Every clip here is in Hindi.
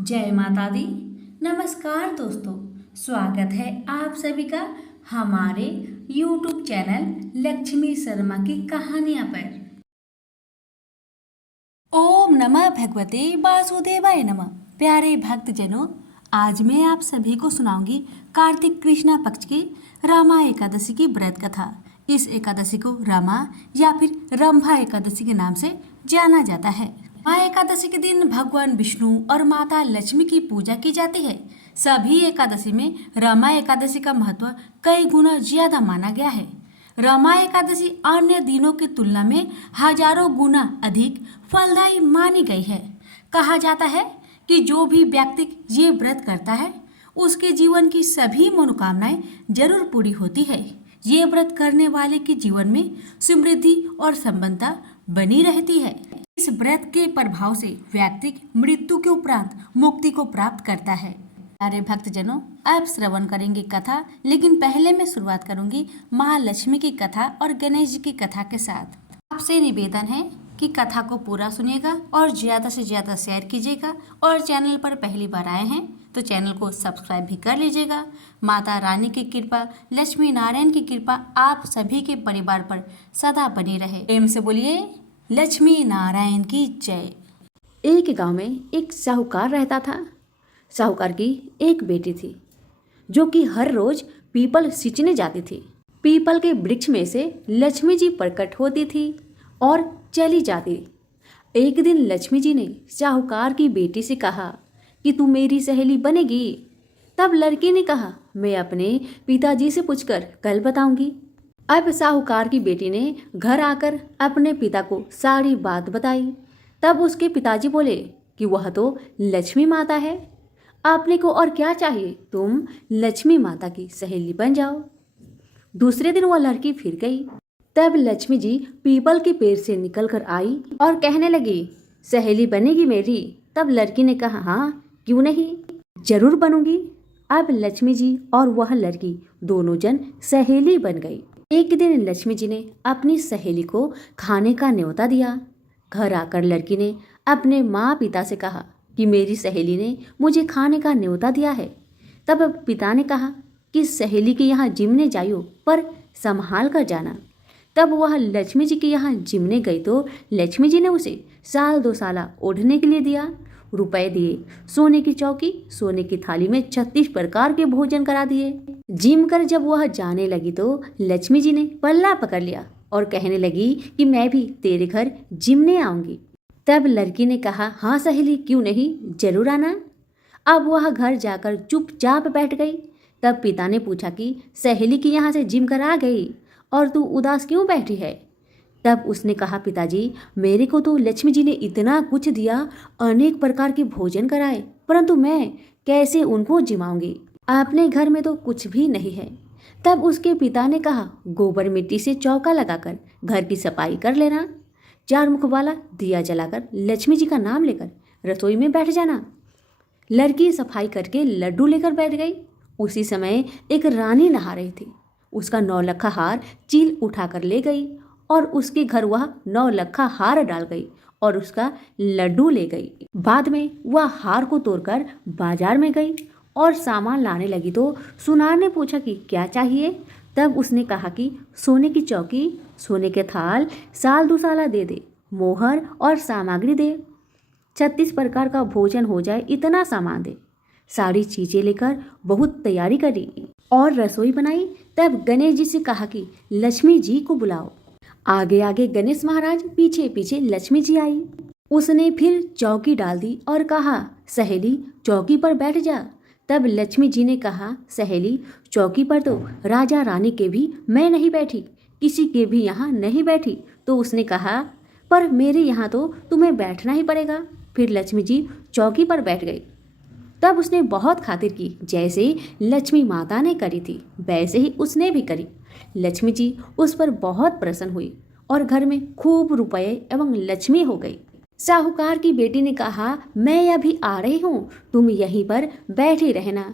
जय माता दी। नमस्कार दोस्तों, स्वागत है आप सभी का हमारे YouTube चैनल लक्ष्मी शर्मा की कहानियां पर। ओम नमः भगवते वासुदेवाय नमः। प्यारे भक्तजनों, आज मैं आप सभी को सुनाऊंगी कार्तिक कृष्णा पक्ष की रमा एकादशी की व्रत कथा। इस एकादशी को रमा या फिर रंभा एकादशी के नाम से जाना जाता है। माँ एकादशी के दिन भगवान विष्णु और माता लक्ष्मी की पूजा की जाती है। सभी एकादशी में रमा एकादशी का महत्व कई गुना ज्यादा माना गया है। रमा एकादशी अन्य दिनों की तुलना में हजारों गुना अधिक फलदायी मानी गई है। कहा जाता है कि जो भी व्यक्ति ये व्रत करता है उसके जीवन की सभी मनोकामनाएं जरूर पूरी होती है। ये व्रत करने वाले के जीवन में समृद्धि और संपन्नता बनी रहती है। इस व्रत के प्रभाव से व्यक्ति मृत्यु के उपरांत मुक्ति को प्राप्त करता है। प्यारे भक्तजनों, अब श्रवण करेंगे कथा, लेकिन पहले मैं शुरुआत करूंगी महालक्ष्मी की कथा और गणेश जी की कथा के साथ। आपसे निवेदन है कि कथा को पूरा सुनिएगा और ज़्यादा से ज़्यादा शेयर कीजिएगा, और चैनल पर पहली बार आए हैं तो चैनल को सब्सक्राइब भी कर लीजिएगा। माता रानी की कृपा, लक्ष्मी नारायण की कृपा आप सभी के परिवार पर सदा बनी रहे। प्रेम से बोलिए लक्ष्मी नारायण की जय। एक गांव में एक साहूकार रहता था। साहूकार की एक बेटी थी जो कि हर रोज पीपल सींचने जाती थी। पीपल के वृक्ष में से लक्ष्मी जी प्रकट होती थी और चली जाती। एक दिन लक्ष्मी जी ने साहूकार की बेटी से कहा कि तू मेरी सहेली बनेगी। तब लड़की ने कहा, मैं अपने पिताजी से पूछकर कल बताऊंगी। अब साहूकार की बेटी ने घर आकर अपने पिता को सारी बात बताई। तब उसके पिताजी बोले कि वह तो लक्ष्मी माता है, आपने को और क्या चाहिए, तुम लक्ष्मी माता की सहेली बन जाओ। दूसरे दिन वह लड़की फिर गई। तब लक्ष्मी जी पीपल के पेड़ से निकल कर आई और कहने लगी, सहेली बनेगी मेरी। तब लड़की ने कहा, हाँ क्यों नहीं, जरूर बनूंगी। अब लक्ष्मी जी और वह लड़की दोनों जन सहेली बन गई। एक दिन लक्ष्मी जी ने अपनी सहेली को खाने का न्योता दिया। घर आकर लड़की ने अपने माँ पिता से कहा कि मेरी सहेली ने मुझे खाने का न्योता दिया है। तब पिता ने कहा कि सहेली के यहाँ जिमने जाइयो, पर संभाल कर जाना। तब वह लक्ष्मी जी के यहाँ जिमने गई तो लक्ष्मी जी ने उसे साल 2 साल ओढ़ने के लिए दिया, रुपए दिए, सोने की चौकी, सोने की थाली में 36 प्रकार के भोजन करा दिए। जिम कर जब वह जाने लगी तो लक्ष्मी जी ने पल्ला पकड़ लिया और कहने लगी कि मैं भी तेरे घर जिमने आऊंगी। तब लड़की ने कहा, हाँ सहेली क्यों नहीं, जरूर आना। अब वह घर जाकर चुपचाप बैठ गई। तब पिता ने पूछा कि सहेली की यहाँ से जिम कर आ गई और तू उदास क्यों बैठी है। तब उसने कहा, पिताजी मेरे को तो लक्ष्मी जी ने इतना कुछ दिया, अनेक प्रकार के भोजन कराए, परंतु मैं कैसे उनको जिमाऊंगी, अपने घर में तो कुछ भी नहीं है। तब उसके पिता ने कहा, गोबर मिट्टी से चौका लगाकर घर की सफाई कर लेना, 4 मुख वाला दिया जलाकर लक्ष्मी जी का नाम लेकर रसोई में बैठ जाना। लड़की सफाई करके लड्डू लेकर बैठ गई। उसी समय एक रानी नहा रही थी। उसका 9 लखा हार चील उठाकर ले गई और उसके घर वह 9 लखा हार डाल गई और उसका लड्डू ले गई। बाद में वह हार को तोड़कर बाजार में गई और सामान लाने लगी तो सुनार ने पूछा कि क्या चाहिए। तब उसने कहा कि सोने की चौकी, सोने के थाल, साल 2 साल दे दे, मोहर और सामग्री दे, 36 प्रकार का भोजन हो जाए इतना सामान दे। सारी चीजें लेकर बहुत तैयारी करी और रसोई बनाई। तब गणेश जी से कहा कि लक्ष्मी जी को बुलाओ। आगे आगे गणेश महाराज, पीछे पीछे लक्ष्मी जी आई। उसने फिर चौकी डाल दी और कहा, सहेली चौकी पर बैठ जा। तब लक्ष्मी जी ने कहा, सहेली चौकी पर तो राजा रानी के भी मैं नहीं बैठी, किसी के भी यहाँ नहीं बैठी। तो उसने कहा, पर मेरे यहाँ तो तुम्हें बैठना ही पड़ेगा। फिर लक्ष्मी जी चौकी पर बैठ गई। तब उसने बहुत खातिर की, जैसे लक्ष्मी माता ने करी थी वैसे ही उसने भी करी। लक्ष्मी जी उस पर बहुत प्रसन्न हुई और घर में खूब रुपए एवं लक्ष्मी हो गई। साहूकार की बेटी ने कहा, मैं अभी आ रही हूँ, तुम यहीं पर बैठी रहना।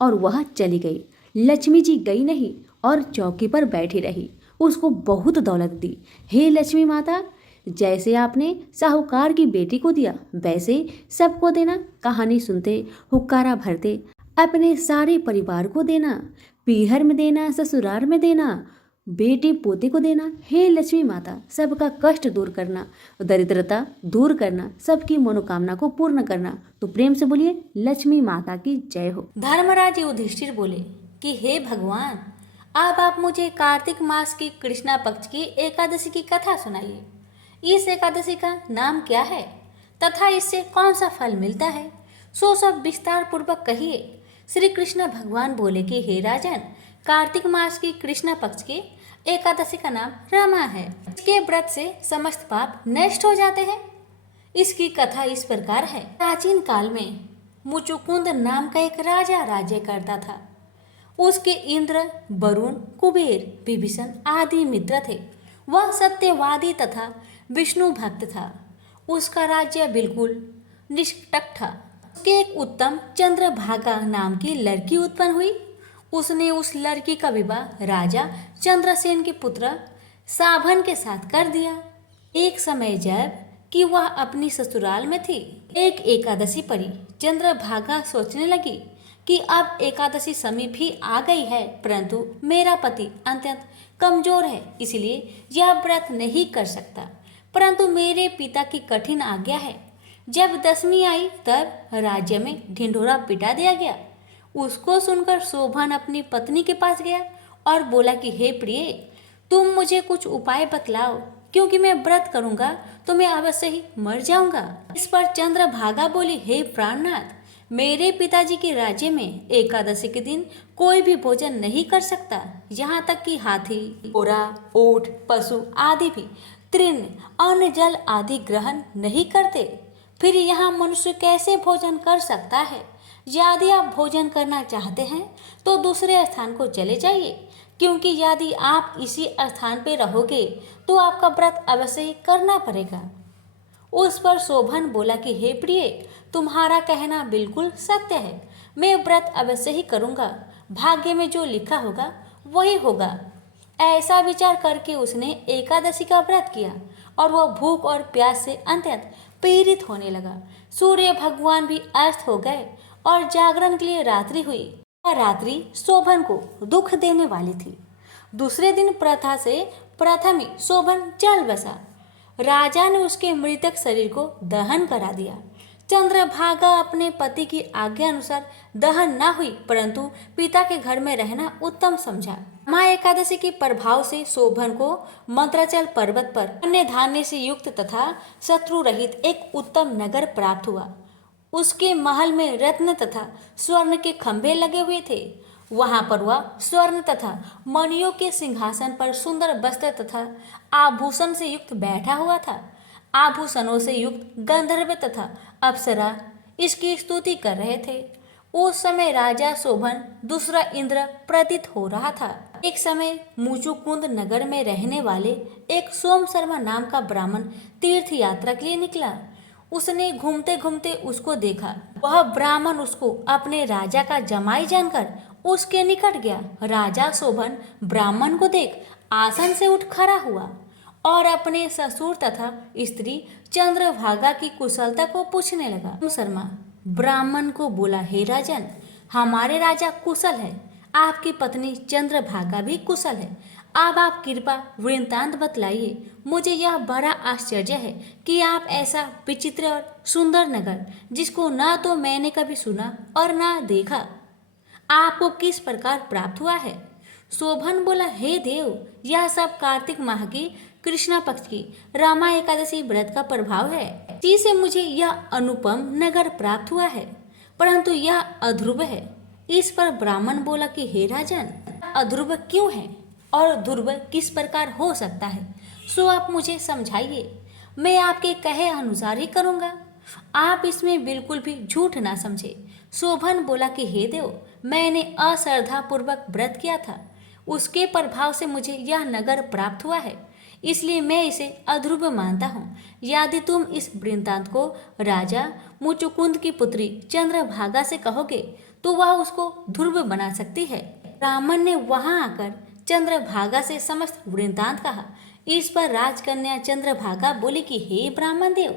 और वह चली गई। लक्ष्मी जी गई नहीं और चौकी पर बैठी रही। उसको बहुत दौलत दी। हे लक्ष्मी माता, जैसे आपने साहूकार की बेटी को दिया वैसे सबको देना। कहानी सुनते हुक्कारा भरते अपने सारे परिवार को देना, पीहर में देना, ससुराल में देना, बेटे पोते को देना। हे लक्ष्मी माता, सबका कष्ट दूर करना, दरिद्रता दूर करना, सबकी मनोकामना को पूर्ण करना। तो प्रेम से बोलिए लक्ष्मी माता की जय हो। धर्मराज युधिष्ठिर बोले कि हे भगवान, अब आप मुझे कार्तिक मास की कृष्णा पक्ष की एकादशी की कथा सुनाइए। इस एकादशी का नाम क्या है तथा इससे कौन सा फल मिलता है, सो सब विस्तार पूर्वक कहिए। श्री कृष्ण भगवान बोले कि हे राजन, कार्तिक मास की कृष्णा पक्ष की एकादशी का नाम रमा है। इसके व्रत से समस्त पाप नष्ट हो जाते हैं। इसकी कथा इस प्रकार है। प्राचीन काल में मुचुकुंद नाम का एक राजा राज्य करता था। उसके इंद्र, वरुण, कुबेर, विभीषण आदि मित्र थे। वह सत्यवादी तथा विष्णु भक्त था। उसका राज्य बिल्कुल निष्कंटक था। उसके एक उत्तम चंद्रभागा नाम की लड़की उत्पन्न हुई। उसने उस लड़की का विवाह राजा चंद्रसेन के पुत्र साभन के साथ कर दिया। एक समय जब कि वह अपनी ससुराल में थी, एक एकादशी पड़ी। चंद्रभागा सोचने लगी कि अब एकादशी समीप ही आ गई है, परंतु मेरा पति अत्यंत कमजोर है, इसलिए यह व्रत नहीं कर सकता। परंतु मेरे पिता की कठिन आज्ञा है। जब दशमी आई तब राज्य में ढिंढोरा पिटा दिया गया। उसको सुनकर शोभन अपनी पत्नी के पास गया और बोला कि हे प्रिय, तुम मुझे कुछ उपाय बतलाओ, क्योंकि मैं व्रत करूंगा तो मैं अवश्य ही मर जाऊंगा। इस पर चंद्रभागा बोली, हे प्राणनाथ, मेरे पिताजी के राज्य में एकादशी के दिन कोई भी भोजन नहीं कर सकता। यहाँ तक कि हाथी, घोड़ा, ऊंट, पशु आदि भी तृण, अन्न, जल आदि ग्रहण नहीं करते। फिर यहाँ मनुष्य कैसे भोजन कर सकता है? यदि आप भोजन करना चाहते हैं तो दूसरे स्थान को चले जाइए, क्योंकि यदि आप इसी स्थान पर रहोगे तो आपका व्रत अवश्य ही करना पड़ेगा। उस पर शोभन बोला कि हे प्रिय, तुम्हारा कहना बिल्कुल सत्य है। मैं व्रत अवश्य ही करूंगा। भाग्य में जो लिखा होगा वही होगा। ऐसा विचार करके उसने एकादशी का व्रत किया और वह भूख और प्यास से अत्यंत पीड़ित होने लगा। सूर्य भगवान भी अस्त हो गए और जागरण के लिए रात्रि हुई। यह रात्रि शोभन को दुख देने वाली थी। दूसरे दिन प्रथा से प्रथम ही शोभन जल बसा। राजा ने उसके मृतक शरीर को दहन करा दिया। चंद्रभागा अपने पति की आज्ञा अनुसार दहन न हुई, परंतु पिता के घर में रहना उत्तम समझा। माँ एकादशी के प्रभाव से शोभन को मंत्राचल पर्वत पर अन्य धान्य से युक्त तथा शत्रु रहित एक उत्तम नगर प्राप्त हुआ। उसके महल में रत्न तथा स्वर्ण के खंभे लगे हुए थे। वहां पर वह स्वर्ण तथा मणियों के सिंहासन पर सुंदर वस्त्र तथा आभूषण से युक्त बैठा हुआ था। आभूषणों से युक्त गंधर्व तथा अप्सरा इसकी स्तुति कर रहे थे। उस समय राजा शोभन दूसरा इंद्र प्रतीत हो रहा था। एक समय मुचुकुंद नगर में रहने वाले एक सोम शर्मा नाम का ब्राह्मण तीर्थ यात्रा के लिए निकला। उसने घूमते घूमते उसको देखा। वह ब्राह्मण उसको अपने राजा का जमाई जानकर उसके निकट गया। राजा शोभन ब्राह्मण को देख आसन से उठ खड़ा हुआ और अपने ससुर तथा स्त्री चंद्रभागा की कुशलता को पूछने लगा। शर्मा ब्राह्मण को बोला, हे राजन, हमारे राजा कुशल है, आपकी पत्नी चंद्रभागा भी कुशल है। अब आप कृपा वृत्तांत बतलाइए। मुझे यह बड़ा आश्चर्य है कि आप ऐसा विचित्र और सुंदर नगर, जिसको ना तो मैंने कभी सुना और ना देखा, आपको किस प्रकार प्राप्त हुआ है। शोभन बोला, हे देव, यह सब कार्तिक माह की कृष्णा पक्ष की रमा एकादशी व्रत का प्रभाव है। इसी से मुझे यह अनुपम नगर प्राप्त हुआ है, परंतु यह अध्रुव है। इस पर ब्राह्मण बोला कि हे राजन, अध्रुव क्यों है और ध्रुव किस प्रकार हो सकता है, सो आप मुझे समझाइए। मैं आपके कहे अनुसार ही करूँगा। आप इसमें बिल्कुल भी झूठ ना समझे। शोभन बोला कि हे देव, मैंने अश्रद्धा पूर्वक व्रत किया था, उसके प्रभाव से मुझे यह नगर प्राप्त हुआ है, इसलिए मैं इसे अध्रुव मानता हूँ। यदि तुम इस वृत्तांत को राजा मुचुकुंद की पुत्री चंद्रभागा से कहोगे तो वह उसको ध्रुव बना सकती है। ब्राह्मण ने वहां आकर चंद्रभागा से समस्त वृत्तांत कहा। इस पर राजकन्या चंद्रभागा बोली कि हे ब्राह्मण देव,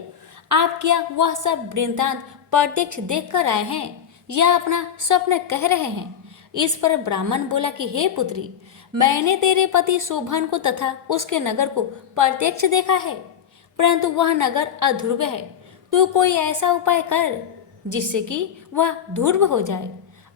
आप क्या वह सब वृत्तांत प्रत्यक्ष देख कर आए हैं या अपना स्वप्न कह रहे हैं? इस पर ब्राह्मण बोला कि हे पुत्री, मैंने तेरे पति शोभन को तथा उसके नगर को प्रत्यक्ष देखा है, परंतु वह नगर अध्रुव है। तू कोई ऐसा उपाय कर जिससे कि वह ध्रुव हो जाए।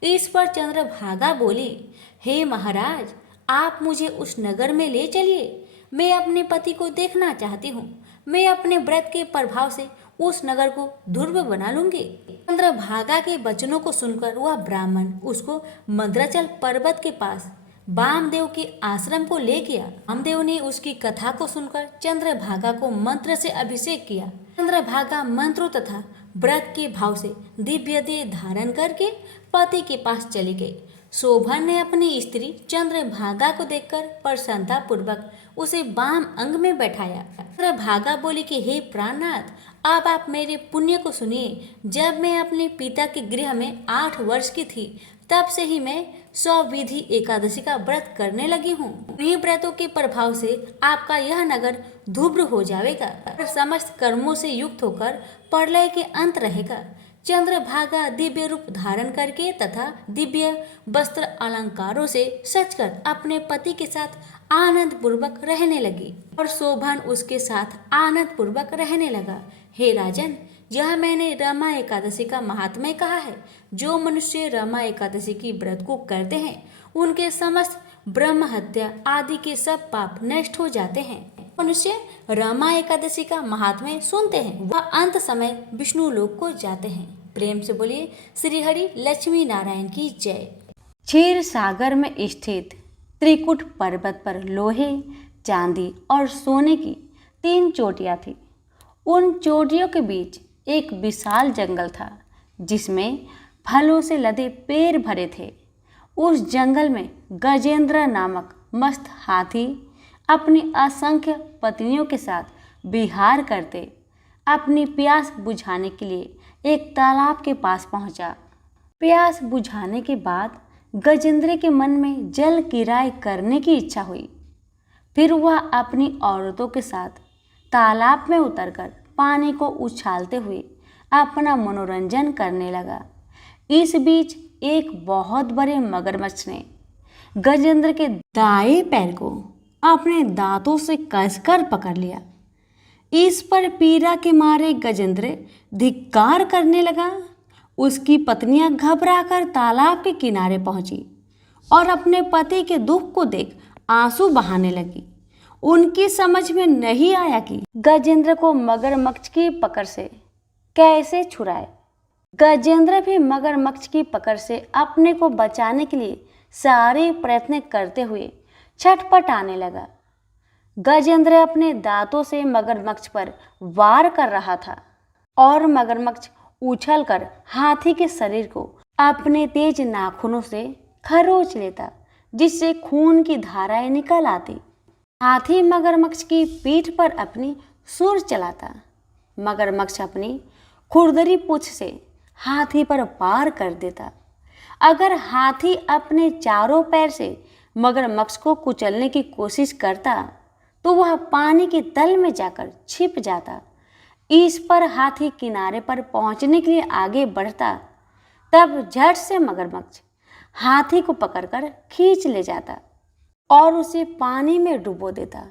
इस पर चंद्रभागा बोली, हे महाराज, आप मुझे उस नगर में ले चलिए। मैं अपने पति को देखना चाहती हूँ। मैं अपने व्रत के प्रभाव से उस नगर को ध्रुव बना लूंगी। चंद्रभागा के वचनों को सुनकर वह ब्राह्मण उसको मंद्राचल पर्वत के पास वामदेव के आश्रम को ले गया। वामदेव ने उसकी कथा को सुनकर चंद्रभागा को मंत्र से अभिषेक किया। चंद्रभागा मंत्रों तथा व्रत के भाव से दिव्य देह धारण करके पति के पास चली गई। शोभन ने अपनी स्त्री चंद्रभागा को देखकर प्रसन्नता पूर्वक उसे वाम अंग में बैठाया। चंद्रभागा बोली कि हे प्राणनाथ, अब आप मेरे पुण्य को सुनिए। जब मैं अपने पिता के गृह में 8 वर्ष की थी, तब से ही मैं 100 विधि एकादशी का व्रत करने लगी हूँ। इन्हीं व्रतों के प्रभाव से आपका यह नगर ध्रुव हो जाएगा और समस्त कर्मों से युक्त होकर प्रलय के अंत रहेगा। चंद्रभागा दिव्य रूप धारण करके तथा दिव्य वस्त्र अलंकारों से सजकर अपने पति के साथ आनंद पूर्वक रहने लगी और शोभन उसके साथ आनंद पूर्वक रहने लगा। हे राजन, यह मैंने रमा एकादशी का महात्म्य कहा है। जो मनुष्य रमा एकादशी की व्रत को करते हैं, उनके समस्त ब्रह्म हत्या आदि के सब पाप नष्ट हो जाते हैं। मनुष्य रमा एकादशी का महात्म्य सुनते हैं, वह अंत समय विष्णु लोक को जाते हैं। प्रेम से बोलिए श्री हरि लक्ष्मी नारायण की जय। क्षीर सागर में स्थित त्रिकुट पर्वत पर लोहे, चांदी और सोने की 3 चोटियां थी। उन चोटियों के बीच एक विशाल जंगल था जिसमें फलों से लदे पेड़ भरे थे। उस जंगल में गजेंद्र नामक मस्त हाथी अपनी असंख्य पत्नियों के साथ विहार करते अपनी प्यास बुझाने के लिए एक तालाब के पास पहुंचा। प्यास बुझाने के बाद गजेंद्र के मन में जल किराए करने की इच्छा हुई। फिर वह अपनी औरतों के साथ तालाब में उतरकर पानी को उछालते हुए अपना मनोरंजन करने लगा। इस बीच एक बहुत बड़े मगरमच्छ ने गजेंद्र के दाएं पैर को अपने दांतों से कसकर पकड़ लिया। इस पर पीड़ा के मारे गजेंद्र धिक्कार करने लगा। उसकी पत्नियां घबराकर तालाब के किनारे पहुंची और अपने पति के दुख को देख आंसू बहाने लगी। उनकी समझ में नहीं आया कि गजेंद्र को मगरमच्छ की पकड़ से कैसे छुड़ाए। गजेंद्र भी मगरमच्छ की पकड़ से अपने को बचाने के लिए सारे प्रयत्न करते हुए छटपटाने लगा। गजेंद्र अपने दांतों से मगरमच्छ पर वार कर रहा था और मगरमच्छ उछलकर हाथी के शरीर को अपने तेज नाखूनों से खरोच लेता, जिससे खून की धाराएं निकल आती। हाथी मगरमच्छ की पीठ पर अपनी सूंड चलाता। मगरमच्छ अपनी खुरदरी पूंछ से हाथी पर पार कर देता। अगर हाथी अपने चारों पैर से मगरमच्छ को कुचलने की कोशिश करता तो वह पानी के तल में जाकर छिप जाता। इस पर हाथी किनारे पर पहुंचने के लिए आगे बढ़ता, तब झट से मगरमच्छ हाथी को पकड़कर खींच ले जाता और उसे पानी में डुबो देता।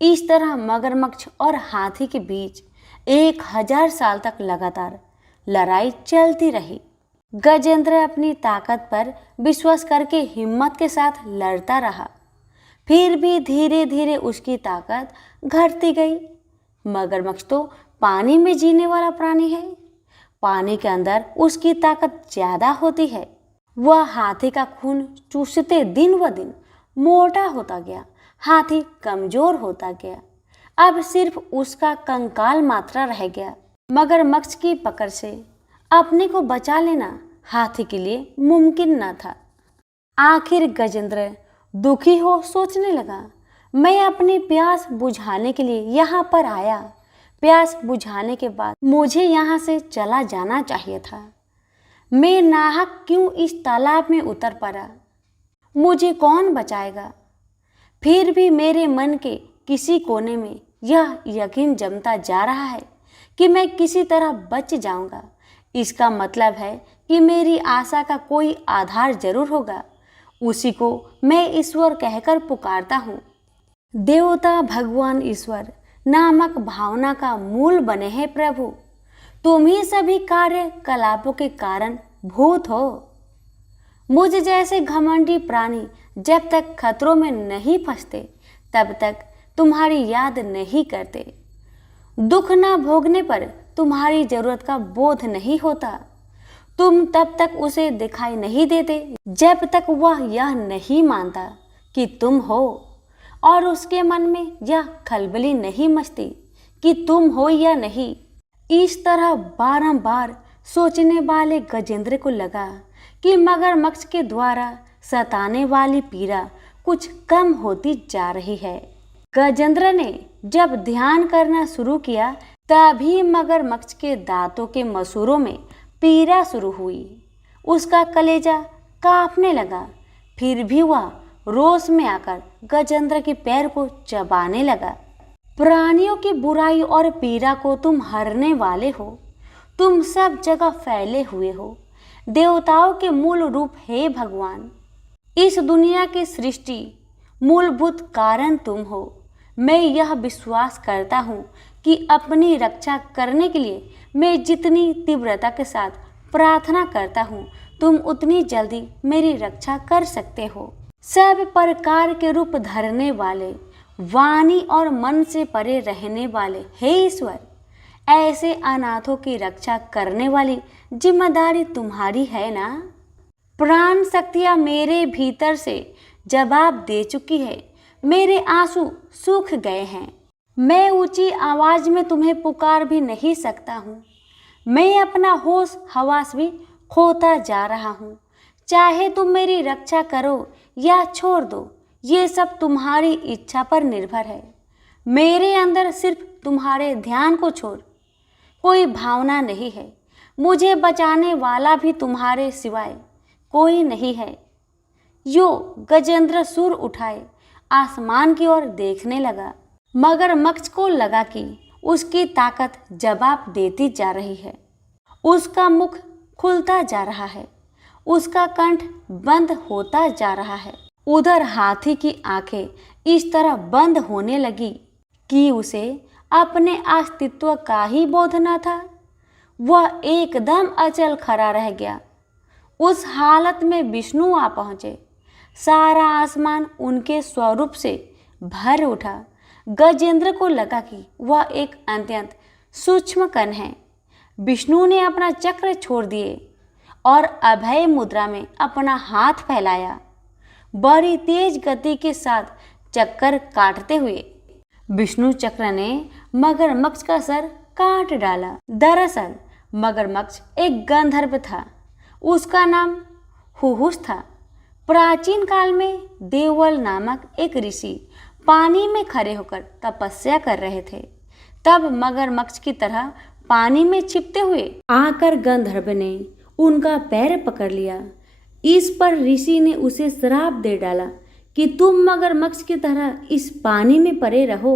इस तरह मगरमच्छ और हाथी के बीच 1000 साल तक लगातार लड़ाई चलती रही। गजेंद्र अपनी ताकत पर विश्वास करके हिम्मत के साथ लड़ता रहा। फिर भी धीरे धीरे उसकी ताकत घटती गई। मगरमच्छ तो पानी में जीने वाला प्राणी है, पानी के अंदर उसकी ताकत ज्यादा होती है। वह हाथी का खून चूसते दिन व दिन मोटा होता गया। हाथी कमजोर होता गया। अब सिर्फ उसका कंकाल मात्रा रह गया। मगरमच्छ की पकड़ से अपने को बचा लेना हाथी के लिए मुमकिन न था। आखिर गजेंद्र दुखी हो सोचने लगा, मैं अपनी प्यास बुझाने के लिए यहाँ पर आया। प्यास बुझाने के बाद मुझे यहाँ से चला जाना चाहिए था। मैं नाहक क्यों इस तालाब में उतर पड़ा? मुझे कौन बचाएगा? फिर भी मेरे मन के किसी कोने में यह यकीन जमता जा रहा है कि मैं किसी तरह बच जाऊंगा। इसका मतलब है कि मेरी आशा का कोई आधार जरूर होगा। उसी को मैं ईश्वर कहकर पुकारता हूँ। देवता भगवान ईश्वर नामक भावना का मूल बने हैं प्रभु। तुम ही सभी कार्यकलापों के कारण भूत हो। मुझ जैसे घमंडी प्राणी जब तक खतरों में नहीं फंसते तब तक तुम्हारी याद नहीं करते। दुख न भोगने पर तुम्हारी जरूरत का बोध नहीं होता। तुम तब तक उसे दिखाई नहीं देते जब तक वह यह नहीं मानता कि तुम हो, और उसके मन में यह खलबली नहीं मचती कि तुम हो या नहीं। इस तरह बारंबार सोचने वाले गजेंद्र को लगा कि मगरमच्छ के द्वारा सताने वाली पीड़ा कुछ कम होती जा रही है। गजेंद्र ने जब ध्यान करना शुरू किया तभी मगरमच्छ के दांतों के मसूरों में पीड़ा शुरू हुई। उसका कलेजा कांपने लगा। फिर भी वह रोष में आकर गजेंद्र के पैर को चबाने लगा। प्राणियों की बुराई और पीड़ा को तुम हरने वाले हो। तुम सब जगह फैले हुए हो। देवताओं के मूल रूप हे भगवान। इस दुनिया की सृष्टि मूलभूत कारण तुम हो। मैं यह विश्वास करता हूँ कि अपनी रक्षा करने के लिए मैं जितनी तीव्रता के साथ प्रार्थना करता हूँ तुम उतनी जल्दी मेरी रक्षा कर सकते हो। सब प्रकार के रूप धरने वाले, वाणी और मन से परे रहने वाले हे ईश्वर, ऐसे अनाथों की रक्षा करने वाली जिम्मेदारी तुम्हारी है ना। प्राण शक्तियाँ मेरे भीतर से जवाब दे चुकी है। मेरे आंसू सूख गए हैं। मैं ऊंची आवाज में तुम्हें पुकार भी नहीं सकता हूँ। मैं अपना होश हवास भी खोता जा रहा हूँ। चाहे तुम मेरी रक्षा करो या छोड़ दो, ये सब तुम्हारी इच्छा पर निर्भर है। मेरे अंदर सिर्फ तुम्हारे ध्यान को छोड़ कोई भावना नहीं है। मुझे बचाने वाला भी तुम्हारे सिवाय कोई नहीं है। यो गजेंद्र सुर उठाए आसमान की ओर देखने लगा। मगरमच्छ को लगा कि उसकी ताकत जवाब देती जा रही है। उसका मुख खुलता जा रहा है। उसका कंठ बंद होता जा रहा है। उधर हाथी की आंखें इस तरह बंद होने लगी कि उसे अपने अस्तित्व का ही बोध न था। वह एकदम अचल खड़ा रह गया। उस हालत में विष्णु आ पहुंचे। सारा आसमान उनके स्वरूप से भर उठा। गजेंद्र को लगा कि वह एक अत्यंत सूक्ष्म कण है। विष्णु ने अपना चक्र छोड़ दिए और अभय मुद्रा में अपना हाथ फैलाया। बड़ी तेज गति के साथ चक्कर काटते हुए विष्णु चक्र ने मगरमच्छ का सर काट डाला। दरअसल मगरमच्छ एक गंधर्व था। उसका नाम हुहुस था। प्राचीन काल में देवल नामक एक ऋषि पानी में खड़े होकर तपस्या कर रहे थे। तब मगरमच्छ की तरह पानी में छिपते हुए आकर गंधर्व ने उनका पैर पकड़ लिया। इस पर ऋषि ने उसे श्राप दे डाला कि तुम मगरमच्छ की तरह इस पानी में पड़े रहो।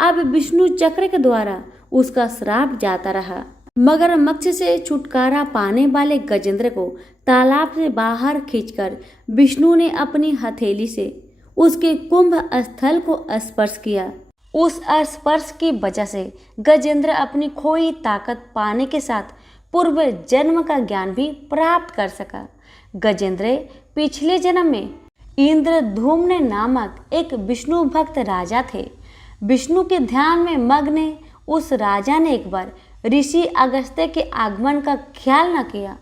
अब विष्णु चक्र के द्वारा उसका श्राप जाता रहा। मगरमच्छ से छुटकारा पाने वाले गजेंद्र को तालाब से बाहर खींचकर विष्णु ने अपनी हथेली से उसके कुंभ स्थल को स्पर्श किया। उस स्पर्श की वजह से गजेंद्र अपनी खोई ताकत पाने के साथ पूर्व जन्म का ज्ञान भी प्राप्त कर सका। गजेंद्र पिछले जन्म में इंद्रधूम्न नामक एक विष्णु भक्त राजा थे। विष्णु के ध्यान में मग्न उस राजा ने एक बार ऋषि अगस्त्य के आगमन का ख्याल न किया।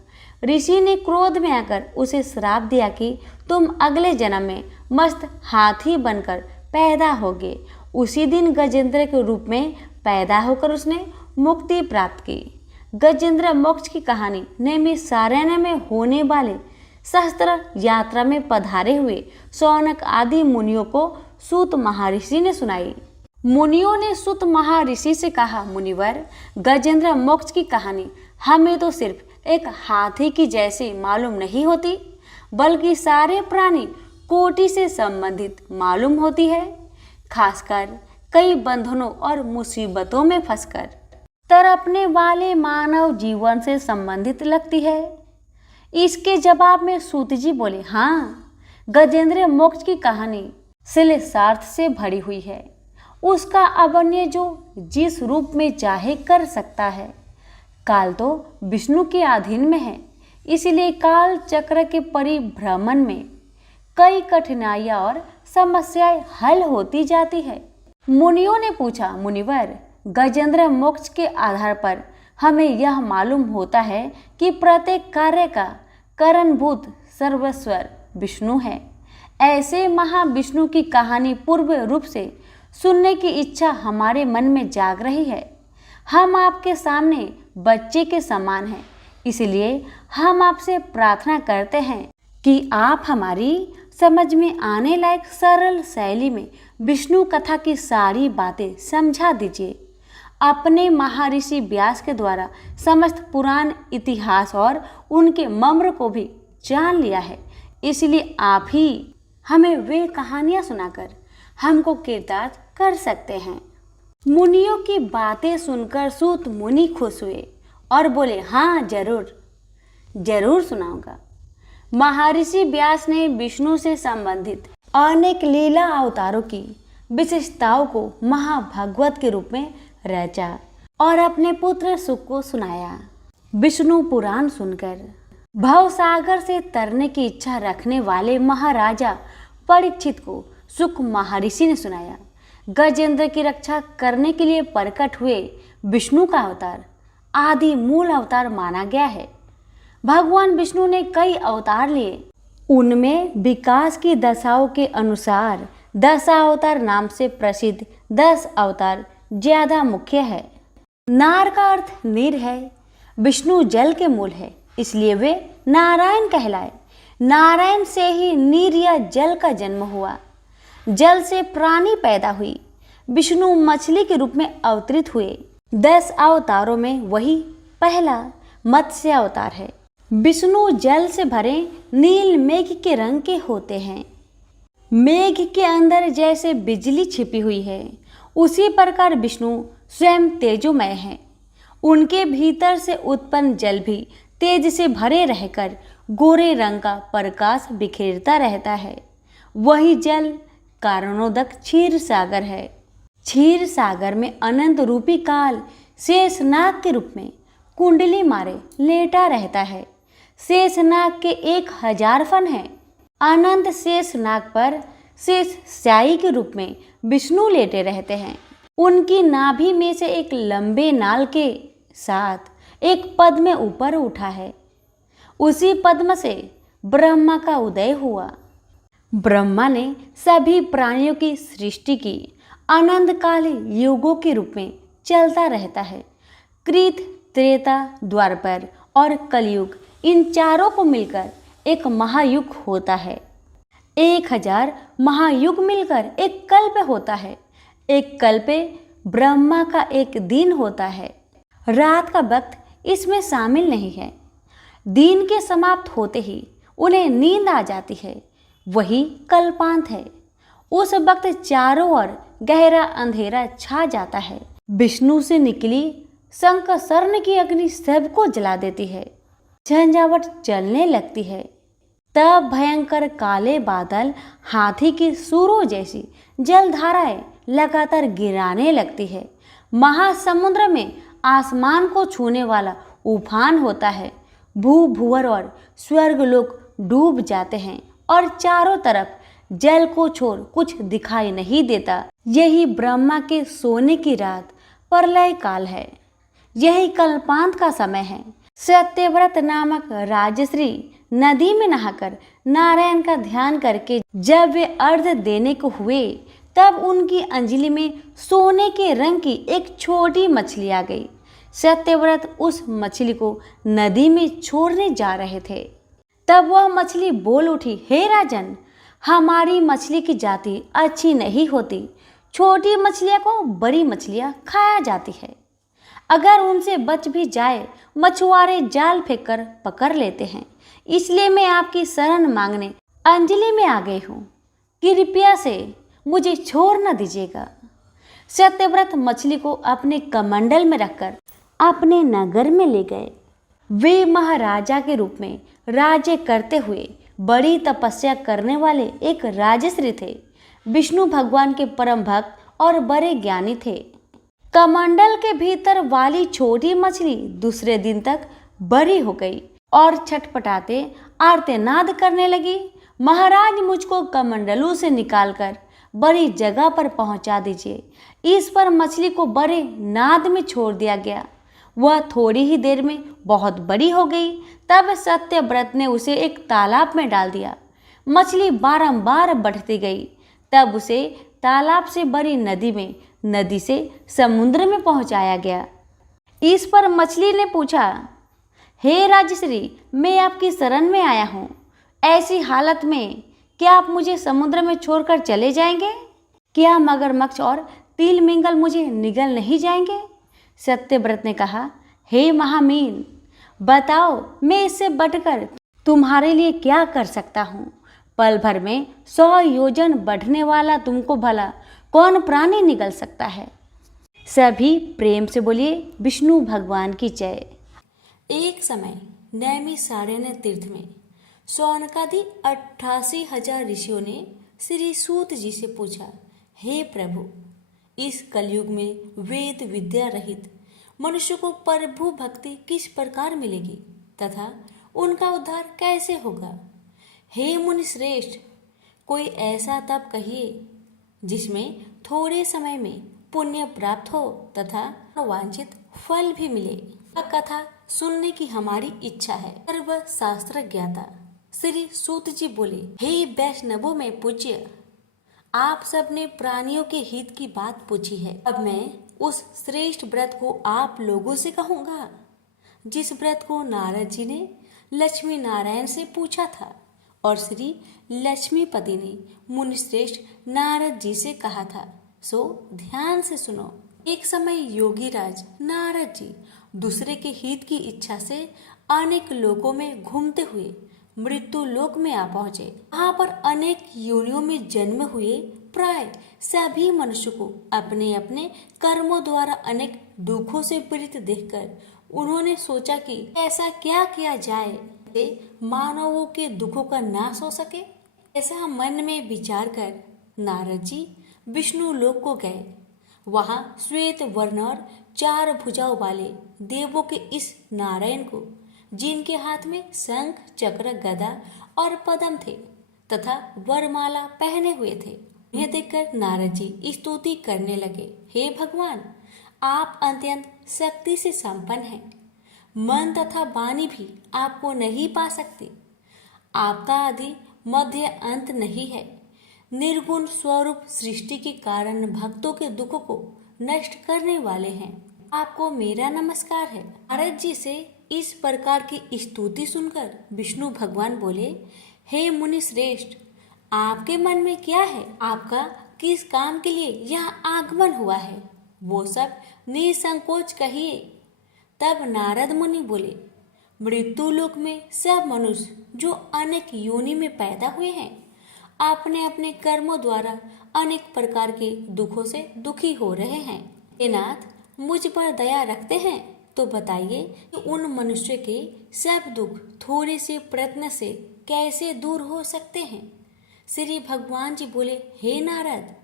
ऋषि ने क्रोध में आकर उसे श्राप दिया कि तुम अगले जन्म में मस्त हाथी बनकर पैदा होगे। उसी दिन गजेंद्र के रूप में पैदा होकर उसने मुक्ति प्राप्त की। गजेंद्र मोक्ष की कहानी नैमिषारण्य में होने वाले सहस्त्र यात्रा में पधारे हुए शौनक आदि मुनियों को सूत महर्षि ने सुनाई। मुनियों ने सूत महर्षि से कहा, मुनिवर, गजेंद्र मोक्ष की कहानी हमें तो सिर्फ एक हाथी की जैसी मालूम नहीं होती, बल्कि सारे प्राणी कोटि से संबंधित मालूम होती है। खासकर कई बंधनों और मुसीबतों में फंसकर तड़पने वाले मानव जीवन से संबंधित लगती है। इसके जवाब में सूत जी बोले, हाँ, गजेंद्र मोक्ष की कहानी शिलाशार्थ से भरी हुई है। उसका अवन्य जो जिस रूप में चाहे कर सकता है। काल तो विष्णु के अधीन में है, इसलिए काल चक्र के परिभ्रमण में कई कठिनाइयां और समस्याएं हल होती जाती है। मुनियों ने पूछा, मुनिवर, गजेंद्र मोक्ष के आधार पर हमें यह मालूम होता है कि प्रत्येक कार्य का कारणभूत सर्वेश्वर विष्णु है। ऐसे महाविष्णु की कहानी पूर्ण रूप से सुनने की इच्छा हमारे मन में जाग रही है। हम आपके सामने बच्चे के समान हैं, इसलिए हम आपसे प्रार्थना करते हैं कि आप हमारी समझ में आने लायक सरल शैली में विष्णु कथा की सारी बातें समझा दीजिए। अपने महर्षि व्यास के द्वारा समस्त पुराण इतिहास और उनके मर्म को भी जान लिया है, इसलिए आप ही हमें वे कहानियां सुनाकर हमको कृतार्थ कर सकते हैं। मुनियों की बातें सुनकर सूत मुनि खुश हुए और बोले, हाँ, जरूर सुनाऊंगा। महर्षि व्यास ने विष्णु से संबंधित अनेक लीला अवतारों की विशेषताओं को महाभागवत के रूप में रचा और अपने पुत्र सुख को सुनाया। विष्णु पुराण सुनकर भवसागर से तरने की इच्छा रखने वाले महाराजा परीक्षित को सुख महर्षि ने सुनाया। गजेंद्र की रक्षा करने के लिए प्रकट हुए विष्णु का अवतार आदि मूल अवतार माना गया है। भगवान विष्णु ने कई अवतार लिए, उनमें विकास की दशाओं के अनुसार दशावतार नाम से प्रसिद्ध 10 अवतार ज्यादा मुख्य है। नार का अर्थ नीर है। विष्णु जल के मूल है, इसलिए वे नारायण कहलाए। नारायण से ही नीर या जल का जन्म हुआ। जल से प्राणी पैदा हुई। विष्णु मछली के रूप में अवतरित हुए। 10 अवतारों में वही पहला मत्स्य अवतार है। विष्णु जल से भरे नील मेघ के रंग के होते हैं। मेघ के अंदर जैसे बिजली छिपी हुई है, उसी प्रकार विष्णु स्वयं तेजोमय है। उनके भीतर से उत्पन्न जल भी तेज से भरे रहकर गोरे रंग का प्रकाश बिखेरता रहता है। वही जल कारणोदक क्षीर सागर है। क्षीर सागर में अनंत रूपी काल शेषनाग के रूप में कुंडली मारे लेटा रहता है। शेषनाग के 1000 फन हैं। अनंत शेषनाग पर शेषशायी के रूप में विष्णु लेटे रहते हैं। उनकी नाभि में से एक लंबे नाल के साथ एक पद्म ऊपर उठा है। उसी पद्म से ब्रह्मा का उदय हुआ। ब्रह्मा ने सभी प्राणियों की सृष्टि की। अनंतकाल युगों के रूप में चलता रहता है। कृत, त्रेता, द्वापर और कलयुग, इन चारों को मिलकर एक महायुग होता है। 1000 महायुग मिलकर एक कल्प होता है। एक कल्प ब्रह्मा का एक दिन होता है। रात का वक्त इसमें शामिल नहीं है। दिन के समाप्त होते ही उन्हें नींद आ जाती है, वही कल्पांत है। उस वक्त चारों ओर गहरा अंधेरा छा जाता है। विष्णु से निकली शंखसर्ण की अग्नि सबको जला देती है। झंझावट चलने लगती है। तब भयंकर काले बादल हाथी की सूरों जैसी जलधाराएं लगातार गिराने लगती है। महासमुद्र में आसमान को छूने वाला उफान होता है। भूभुवर और स्वर्गलोक डूब जाते हैं और चारों तरफ जल को छोड़ कुछ दिखाई नहीं देता। यही ब्रह्मा के सोने की रात प्रलय काल है। यही कल्पांत का समय है। सत्यव्रत नामक राजश्री नदी में नहाकर नारायण का ध्यान करके जब वे अर्घ देने को हुए, तब उनकी अंजलि में सोने के रंग की एक छोटी मछली आ गई। सत्यव्रत उस मछली को नदी में छोड़ने जा रहे थे। तब वह मछली बोल उठी, हे राजन, हमारी मछली की जाति अच्छी नहीं होती। छोटी मछलियां को बड़ी मछलियां खाया जाती है। अगर उनसे बच भी जाए, मछुआरे जाल फेंककर पकड़ लेते हैं। इसलिए मैं आपकी शरण मांगने अंजलि में आ गई हूँ। कृपया से मुझे छोड़ न दीजिएगा। सत्यव्रत मछली को अपने कमंडल में रखकर अपने नगर में ले गए। वे महाराजा के रूप में राज्य करते हुए बड़ी तपस्या करने वाले एक राजश्री थे। विष्णु भगवान के परम भक्त और बड़े ज्ञानी थे। कमंडल के भीतर वाली छोटी मछली दूसरे दिन तक बड़ी हो गई और छटपटाते आर्तनाद करने लगी, महाराज मुझको कमंडलों से निकालकर बड़ी जगह पर पहुंचा दीजिए। इस पर मछली को बड़े नाद में छोड़ दिया गया। वह थोड़ी ही देर में बहुत बड़ी हो गई। तब सत्यव्रत ने उसे एक तालाब में डाल दिया। मछली बारंबार बढ़ती गई। तब उसे तालाब से बड़ी नदी में, नदी से समुद्र में पहुंचाया गया। इस पर मछली ने पूछा, हे राजश्री, मैं आपकी शरण में आया हूँ। ऐसी हालत में क्या आप मुझे समुद्र में छोड़कर चले जाएंगे? क्या मगरमच्छ और तिलमिंगल मुझे निगल नहीं जाएंगे? सत्यव्रत ने कहा, हे महामीन, बताओ मैं इससे बढ़कर तुम्हारे लिए क्या कर सकता हूँ? पल भर में 100 योजन बढ़ने वाला तुमको भला कौन प्राणी निगल सकता है? सभी प्रेम से बोलिए विष्णु भगवान की जय। एक समय नैमिषारण्य तीर्थ में शौनकादि 88,000 ऋषियों ने श्री सूत जी से पूछा, हे प्रभु, इस कलयुग में वेद विद्या रहित मनुष्य को प्रभु भक्ति किस प्रकार मिलेगी तथा उनका उद्धार कैसे होगा? हे मुनि श्रेष्ठ, कोई ऐसा तप कहिए जिसमें थोड़े समय में पुण्य प्राप्त हो तथा वांछित फल भी मिले। यह कथा सुनने की हमारी इच्छा है। सर्व शास्त्र ज्ञाता श्री सूत जी बोले, हे वैष्णवों में पूज्य, आप सबने प्राणियों के हित की बात पूछी है। अब मैं उस श्रेष्ठ व्रत को आप लोगों से कहूंगा जिस व्रत को नारद जी ने लक्ष्मी नारायण से पूछा था और श्री लक्ष्मीपति ने मुनिश्रेष्ठ नारद जी से कहा था। सो ध्यान से सुनो। एक समय योगी राज नारद जी दूसरे के हित की इच्छा से अनेक लोकों में घूमते हुए मृत्यु लोक में आ पहुंचे। वहां पर अनेक योनियों में जन्म हुए प्राय सभी मनुष्य को अपने अपने कर्मों द्वारा अनेक दुखों से पीड़ित देखकर उन्होंने सोचा कि ऐसा क्या किया जाए कि मानवों के दुखों का नाश हो सके। ऐसा मन में विचार कर नारद जी विष्णु लोक को गए। वहां श्वेत वर्ण और 4 भुजाओं वाले देवों के इस नारायण को, जिनके हाथ में शंख, चक्र, गदा और पद्म थे तथा वरमाला पहने हुए थे, उन्हें देखकर नारद जी स्तुति करने लगे। हे भगवान, आप अत्यंत शक्ति से संपन्न हैं। मन तथा वाणी भी आपको नहीं पा सकती। आपका आदि मध्य अंत नहीं है। निर्गुण स्वरूप सृष्टि के कारण भक्तों के दुख को नष्ट करने वाले हैं। आपको मेरा नमस्कार है। नारद जी से इस प्रकार की स्तुति सुनकर विष्णु भगवान बोले, हे मुनि श्रेष्ठ, आपके मन में क्या है? आपका किस काम के लिए यहाँ आगमन हुआ है? वो सब निसंकोच कहिए। तब नारद मुनि बोले, मृत्यु लोक में सब मनुष्य जो अनेक योनि में पैदा हुए हैं, अपने अपने कर्मों द्वारा अनेक प्रकार के दुखों से दुखी हो रहे हैं। हे नाथ, मुझ पर दया रखते हैं तो बताइए कि उन मनुष्य के सब दुख थोड़े से प्रयत्न से कैसे दूर हो सकते हैं? श्री भगवान जी बोले, हे नारद,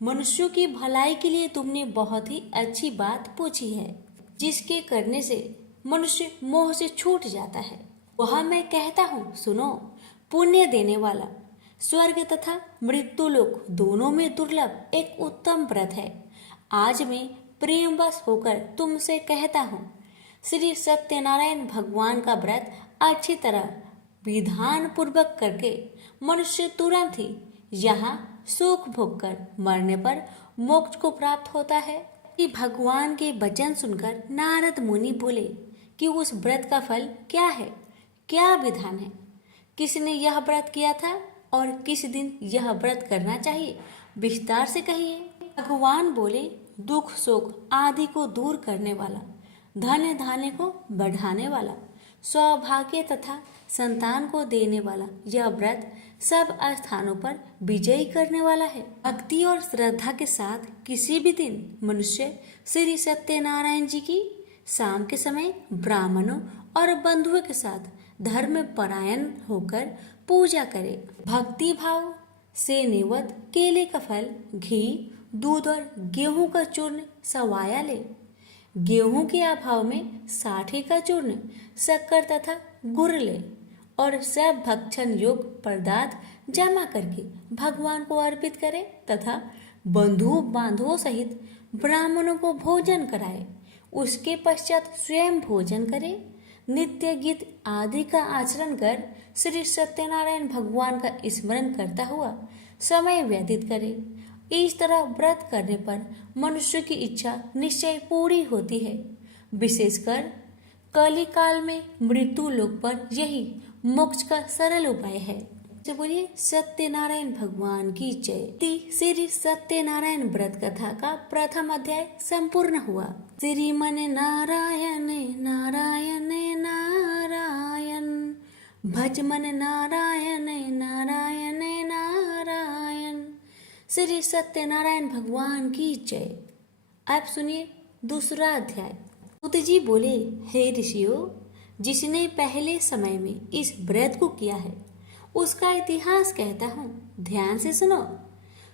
मनुष्यों की भलाई के लिए तुमने बहुत ही अच्छी बात पूछी है, जिसके करने से मनुष्य मोह से छूट जाता है। वह मैं कहता हूँ, सुनो। पुण्य देने वाला स्वर्ग तथा मृत्यु लोक दोनों में दुर्लभ एक उत्तम व्रत है। आज मैं प्रेमवश होकर तुमसे कहता हूँ, श्री सत्यनारायण भगवान का व्रत अच्छी तरह विधान पूर्वक करके मनुष्य तुरंत ही यहाँ सुख भोग कर मरने पर मोक्ष को प्राप्त होता है। कि भगवान के वचन सुनकर नारद मुनि बोले कि उस व्रत का फल क्या है, क्या विधान है, किसने यह व्रत किया था और किस दिन यह व्रत करना चाहिए, विस्तार से कहिए। भगवान बोले, दुख शोक आदि को दूर करने वाला, धन धान्य को बढ़ाने वाला, सौभाग्य तथा संतान को देने वाला यह व्रत सब स्थानों पर विजयी करने वाला है। भक्ति और श्रद्धा के साथ किसी भी दिन मनुष्य श्री सत्यनारायण जी की शाम के समय ब्राह्मणों और बंधुओं के साथ धर्म परायण होकर पूजा करे। भक्ति भाव से नेवत केले का फल, घी, दूध और गेहूं का चूर्ण सवाया ले। गेहूं के अभाव में साठी का चूर्ण, शक्कर तथा गुड़ ले और सब भक्षण योग्य पदार्थ जमा करके भगवान को अर्पित करे तथा बंधु बांधवों सहित ब्राह्मणों को भोजन कराए। उसके पश्चात स्वयं भोजन करे। नित्य गीत आदि का आचरण कर श्री सत्यनारायण भगवान का स्मरण करता हुआ समय व्यतीत करे। इस तरह व्रत करने पर मनुष्य की इच्छा निश्चय पूरी होती है। विशेषकर कली काल में मृत्यु लोक पर यही मोक्ष का सरल उपाय है। तो बोलिए सत्यनारायण भगवान की जय। श्री सत्यनारायण व्रत कथा का प्रथम अध्याय संपूर्ण हुआ। श्रीमन नारायण नारायण नारायण, भज मन नारायण नारायण नारायण। श्री सत्यनारायण भगवान की जय। आप सुनिए दूसरा अध्याय। सूत जी बोले, हे ऋषियों, जिसने पहले समय में इस व्रत को किया है उसका इतिहास कहता हूँ, ध्यान से सुनो।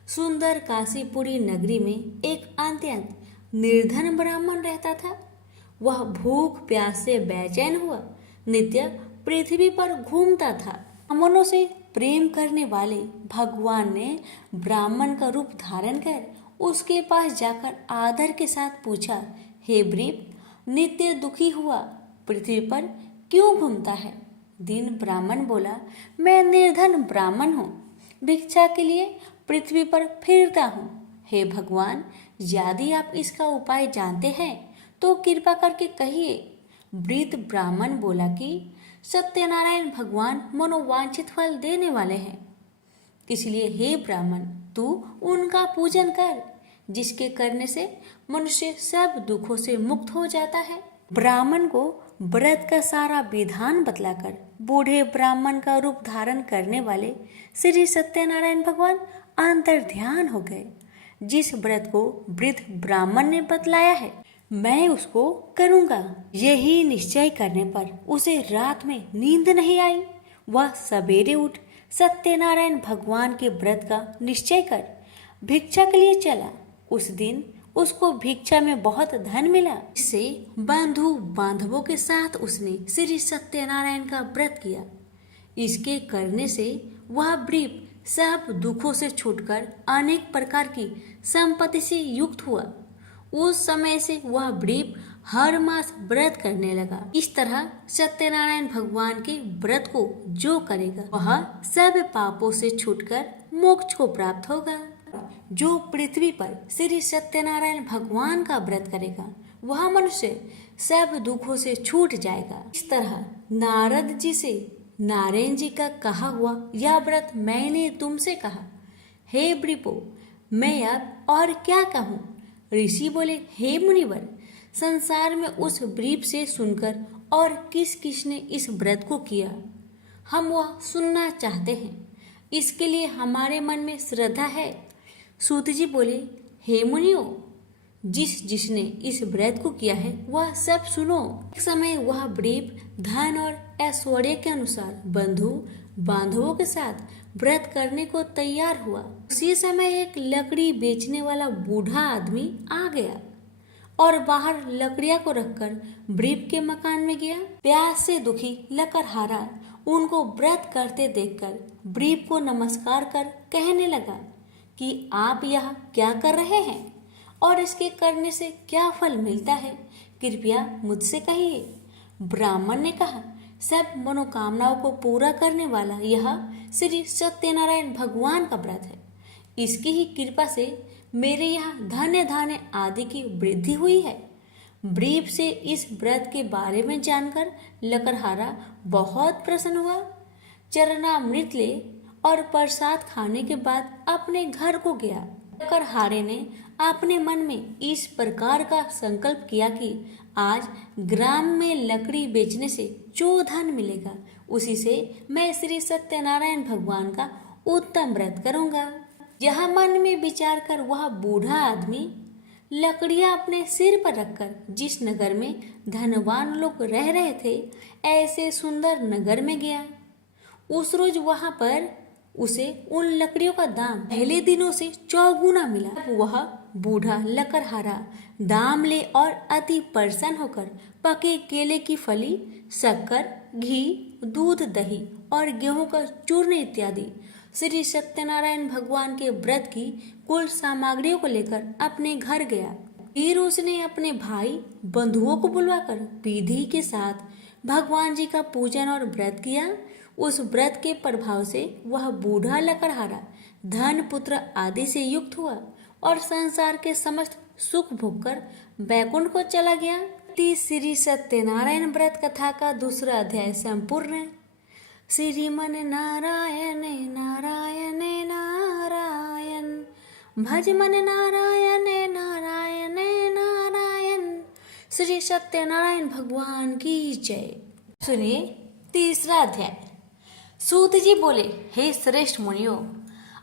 सुंदर काशीपुरी नगरी में एक अत्यंत निर्धन ब्राह्मण रहता था। वह भूख प्यास से बेचैन हुआ नित्य पृथ्वी पर घूमता था। ब्राह्मणों से प्रेम करने वाले भगवान ने ब्राह्मण का रूप धारण कर उसके पास जाकर आदर के साथ पूछा, हे ब्रीप, नित्य दुखी हुआ पृथ्वी पर क्यों घूमता है? दीन ब्राह्मण बोला, मैं निर्धन ब्राह्मण हूँ, भिक्षा के लिए पृथ्वी पर फिरता हूँ। हे भगवान, यदि आप इसका उपाय जानते हैं तो कृपा करके कहिए। वृद्ध ब्राह्मण बोला कि सत्यनारायण भगवान मनोवांछित फल देने वाले हैं, इसलिए हे ब्राह्मण, तू उनका पूजन कर, जिसके करने से मनुष्य सब दुखों से मुक्त हो जाता है। ब्राह्मण को व्रत का सारा विधान बतलाकर बूढ़े ब्राह्मण का रूप धारण करने वाले श्री सत्यनारायण भगवान अंतर ध्यान हो गए। जिस व्रत को वृद्ध ब्राह्मण ने बतलाया है मैं उसको करूंगा, यही निश्चय करने पर उसे रात में नींद नहीं आई। वह सवेरे उठ सत्यनारायण भगवान के व्रत का निश्चय कर भिक्षा के लिए चला। उस दिन उसको भिक्षा में बहुत धन मिला। इससे बंधु बांधवों के साथ उसने श्री सत्यनारायण का व्रत किया। इसके करने से वह ब्रीप सब दुखों से छूटकर अनेक प्रकार की संपत्ति से युक्त हुआ। उस समय से वह ब्रीप हर मास व्रत करने लगा। इस तरह सत्यनारायण भगवान के व्रत को जो करेगा वह सब पापों से छूटकर मोक्ष को प्राप्त होगा। जो पृथ्वी पर श्री सत्यनारायण भगवान का व्रत करेगा वह मनुष्य सब दुखों से छूट जाएगा। इस तरह नारद जी से नारायण जी का कहा हुआ यह व्रत मैंने तुमसे कहा। हे ब्रिपो, मैं अब और क्या कहूँ? ऋषि बोले, हे मुनिवर, संसार में उस ब्रीप से सुनकर और किस किस ने इस व्रत को किया हम वह सुनना चाहते हैं। इसके लिए हमारे मन में श्रद्धा है। सूत जी बोले, हे मुनियों, जिसने इस व्रत को किया है वह सब सुनो। एक समय वह ब्रीप धन और ऐश्वर्य के अनुसार बंधु बांधवों के साथ व्रत करने को तैयार हुआ। उसी समय एक लकड़ी बेचने वाला बूढ़ा आदमी आ गया और बाहर लकड़ियां को रखकर ब्रीप के मकान में गया। प्यास से दुखी लकड़हारा उनको व्रत करते देखकर ब्रीप को नमस्कार कर कहने लगा कि आप यह क्या कर रहे हैं और इसके करने से क्या फल मिलता है, कृपया मुझसे कहिए। ब्राह्मण ने कहा, सब मनोकामनाओं को पूरा करने वाला यह श्री सत्यनारायण भगवान का व्रत है। इसकी ही कृपा से मेरे यहाँ धन्य धान्य आदि की वृद्धि हुई है। ब्रीप से इस व्रत के बारे में जानकर लकड़हारा बहुत प्रसन्न हुआ। चरणामृत ले और प्रसाद खाने के बाद अपने घर को गया। लकड़हारे ने अपने मन में इस प्रकार का संकल्प किया कि आज ग्राम में लकड़ी बेचने से जो धन मिलेगा उसी से मैं श्री सत्यनारायण भगवान का उत्तम व्रत करूंगा। यह मन में विचार कर वह बूढ़ा आदमी लकड़ियां अपने सिर पर रखकर जिस नगर में धनवान लोग रह रहे थे ऐसे सुंदर नगर में गया। उस रोज वहां पर उसे उन लकड़ियों का दाम पहले दिनों से चौगुना मिला। वह बूढ़ा लकड़हारा दाम ले और अति प्रसन्न होकर पके केले की फली, शक्कर, घी, दूध, दही और गेहूं का चूर्ण इत्यादि श्री सत्यनारायण भगवान के व्रत की कुल सामग्रियों को लेकर अपने घर गया। फिर उसने अपने भाई बंधुओं को बुलवाकर विधि के साथ भगवान जी का पूजन और व्रत किया। उस व्रत के प्रभाव से वह बूढ़ा लकड़हारा धन, पुत्र आदि से युक्त हुआ और संसार के समस्त सुख भोगकर बैकुंठ को चला गया। श्री सत्यनारायण व्रत कथा का दूसरा अध्याय संपूर्ण है। श्रीमन नारायण नारायण नारायण, भज मन नारायण नारायण नारायण। श्री सत्यनारायण भगवान की जय। सुनिए तीसरा अध्याय। सूत जी बोले, हे श्रेष्ठ मुनियों,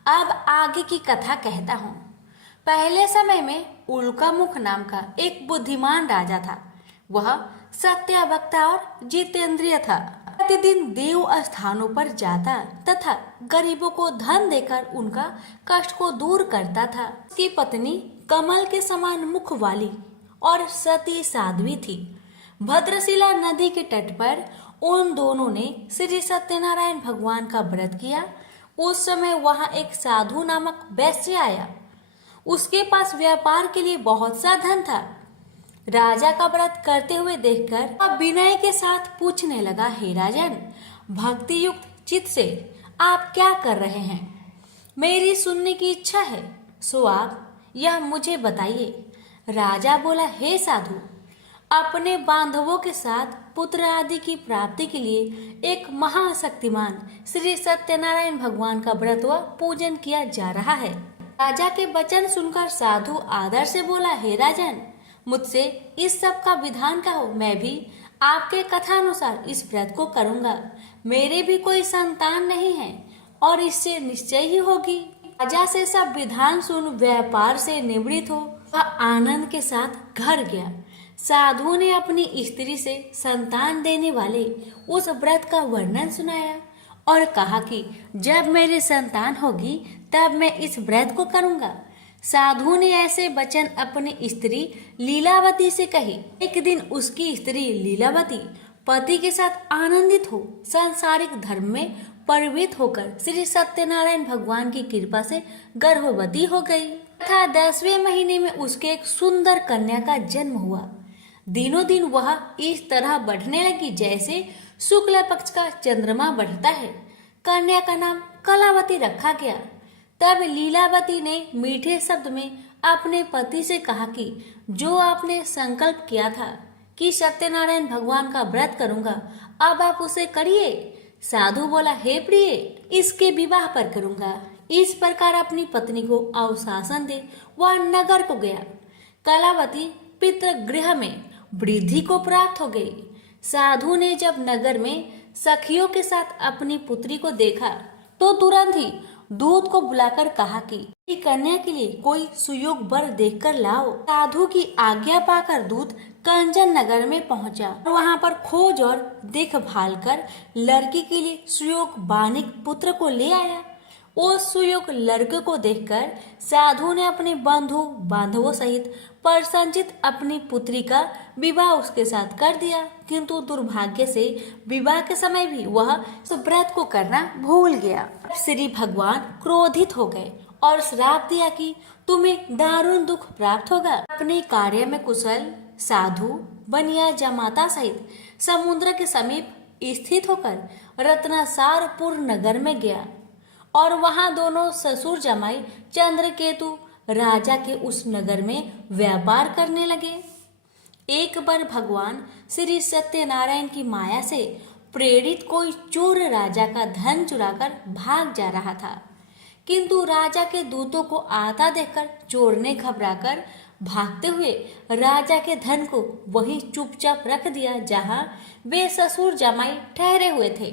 अब आगे की कथा कहता हूँ। पहले समय में उल्कामुख नाम का एक बुद्धिमान राजा था। वह सत्यवक्ता और जितेंद्रिय था। प्रतिदिन देव स्थानों पर जाता तथा गरीबों को धन देकर उनका कष्ट को दूर करता था। उसकी पत्नी कमल के समान मुख वाली और सती साध्वी थी। भद्रशिला नदी के तट पर उन दोनों ने श्री सत्यनारायण भगवान का व्रत किया। उस समय वहां एक साधु नामक वैश्य आया। उसके पास व्यापार के लिए बहुत सा धन था। राजा का व्रत करते हुए देखकर वह विनय के साथ पूछने लगा, हे राजन, भक्ति युक्त चित्त से आप क्या कर रहे हैं? मेरी सुनने की इच्छा है, सो आप यह मुझे बताइए। राजा बोला, हे साधु, अपने बांधवों के साथ पुत्र आदि की प्राप्ति के लिए एक महाशक्तिमान श्री सत्यनारायण भगवान का व्रत व पूजन किया जा रहा है। राजा के वचन सुनकर साधु आदर से बोला, हे राजन, मुझसे इस सब का विधान कहो, मैं भी आपके कथानुसार इस व्रत को करूंगा। मेरे भी कोई संतान नहीं है और इससे निश्चय ही होगी। राजा से सब विधान सुन व्यापार से निवृत्त हो वह आनंद के साथ घर गया। साधु ने अपनी स्त्री से संतान देने वाले उस व्रत का वर्णन सुनाया और कहा कि जब मेरी संतान होगी तब मैं इस व्रत को करूंगा। साधु ने ऐसे वचन अपनी स्त्री लीलावती से कही। एक दिन उसकी स्त्री लीलावती पति के साथ आनंदित हो सांसारिक धर्म में प्रवृत्त होकर श्री सत्यनारायण भगवान की कृपा से गर्भवती हो गई तथा 10वें महीने में उसके एक सुंदर कन्या का जन्म हुआ। दिनों दिन वह इस तरह बढ़ने लगी जैसे शुक्ल पक्ष का चंद्रमा बढ़ता है। कन्या का नाम कलावती रखा गया। तब लीलावती ने मीठे शब्द में अपने पति से कहा कि जो आपने संकल्प किया था कि सत्यनारायण भगवान का व्रत करूंगा, अब आप उसे करिए। साधु बोला, हे प्रिय, इसके विवाह पर करूंगा। इस प्रकार अपनी पत्नी को अवशासन दे वह नगर को गया। कलावती पितृगृह में वृद्धि को प्राप्त हो गई। साधु ने जब नगर में सखियों के साथ अपनी पुत्री को देखा तो तुरंत ही दूत को बुलाकर कहा कि कन्या के लिए कोई सुयोग वर देखकर लाओ। साधु की आज्ञा पाकर दूत कंचन नगर में पहुंचा और वहां पर खोज और देखभाल कर लड़की के लिए सुयोग बानिक पुत्र को ले आया। उस सुयोग लड़के को देखकर साधु ने अपने बंधु बांधवों सहित प्रसन्नचित्त अपनी पुत्री का विवाह उसके साथ कर दिया। किंतु दुर्भाग्य से विवाह के समय भी वह उस व्रत को करना भूल गया। श्री भगवान क्रोधित हो गए और श्राप दिया कि तुम्हें दारुण दुख प्राप्त होगा। अपने कार्य में कुशल साधु बनिया जमाता सहित समुद्र के समीप स्थित होकर रत्नासारपुर नगर में गया और वहां दोनों ससुर जमाई चंद्रकेतु राजा के उस नगर में व्यापार करने लगे। एक बार भगवान श्री सत्यनारायण की माया से प्रेरित कोई चोर राजा का धन चुराकर भाग जा रहा था। किंतु राजा के दूतों को आता देखकर चोर ने घबराकर भागते हुए राजा के धन को वहीं चुपचाप रख दिया जहां वे ससुर जमाई ठहरे हुए थे।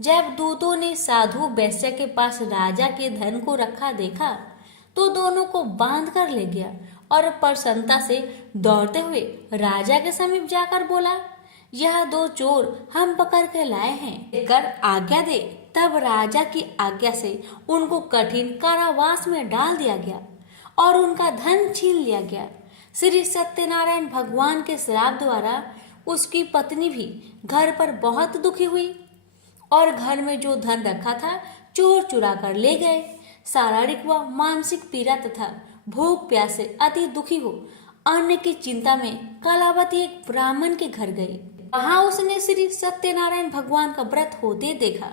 जब दूतों ने साधु वैश्य के पास राजा के धन को रखा देखा तो दोनों को बांध कर ले गया और प्रसन्नता से दौड़ते हुए राजा के समीप जाकर बोला, यह दो चोर हम पकड़ के लाए हैं, कर आज्ञा दे। तब राजा की आज्ञा से उनको कठिन कारावास में डाल दिया गया और उनका धन छीन लिया गया। श्री सत्यनारायण भगवान के श्राप द्वारा उसकी पत्नी भी घर पर बहुत दुखी हुई और घर में जो धन रखा था चोर चुरा कर ले गए। शारीरिक व मानसिक पीड़ा तथा भूख प्यास से अति दुखी हो अन्न की चिंता में कलावती एक ब्राह्मण के घर गई। वहां उसने श्री सत्यनारायण भगवान का व्रत होते देखा,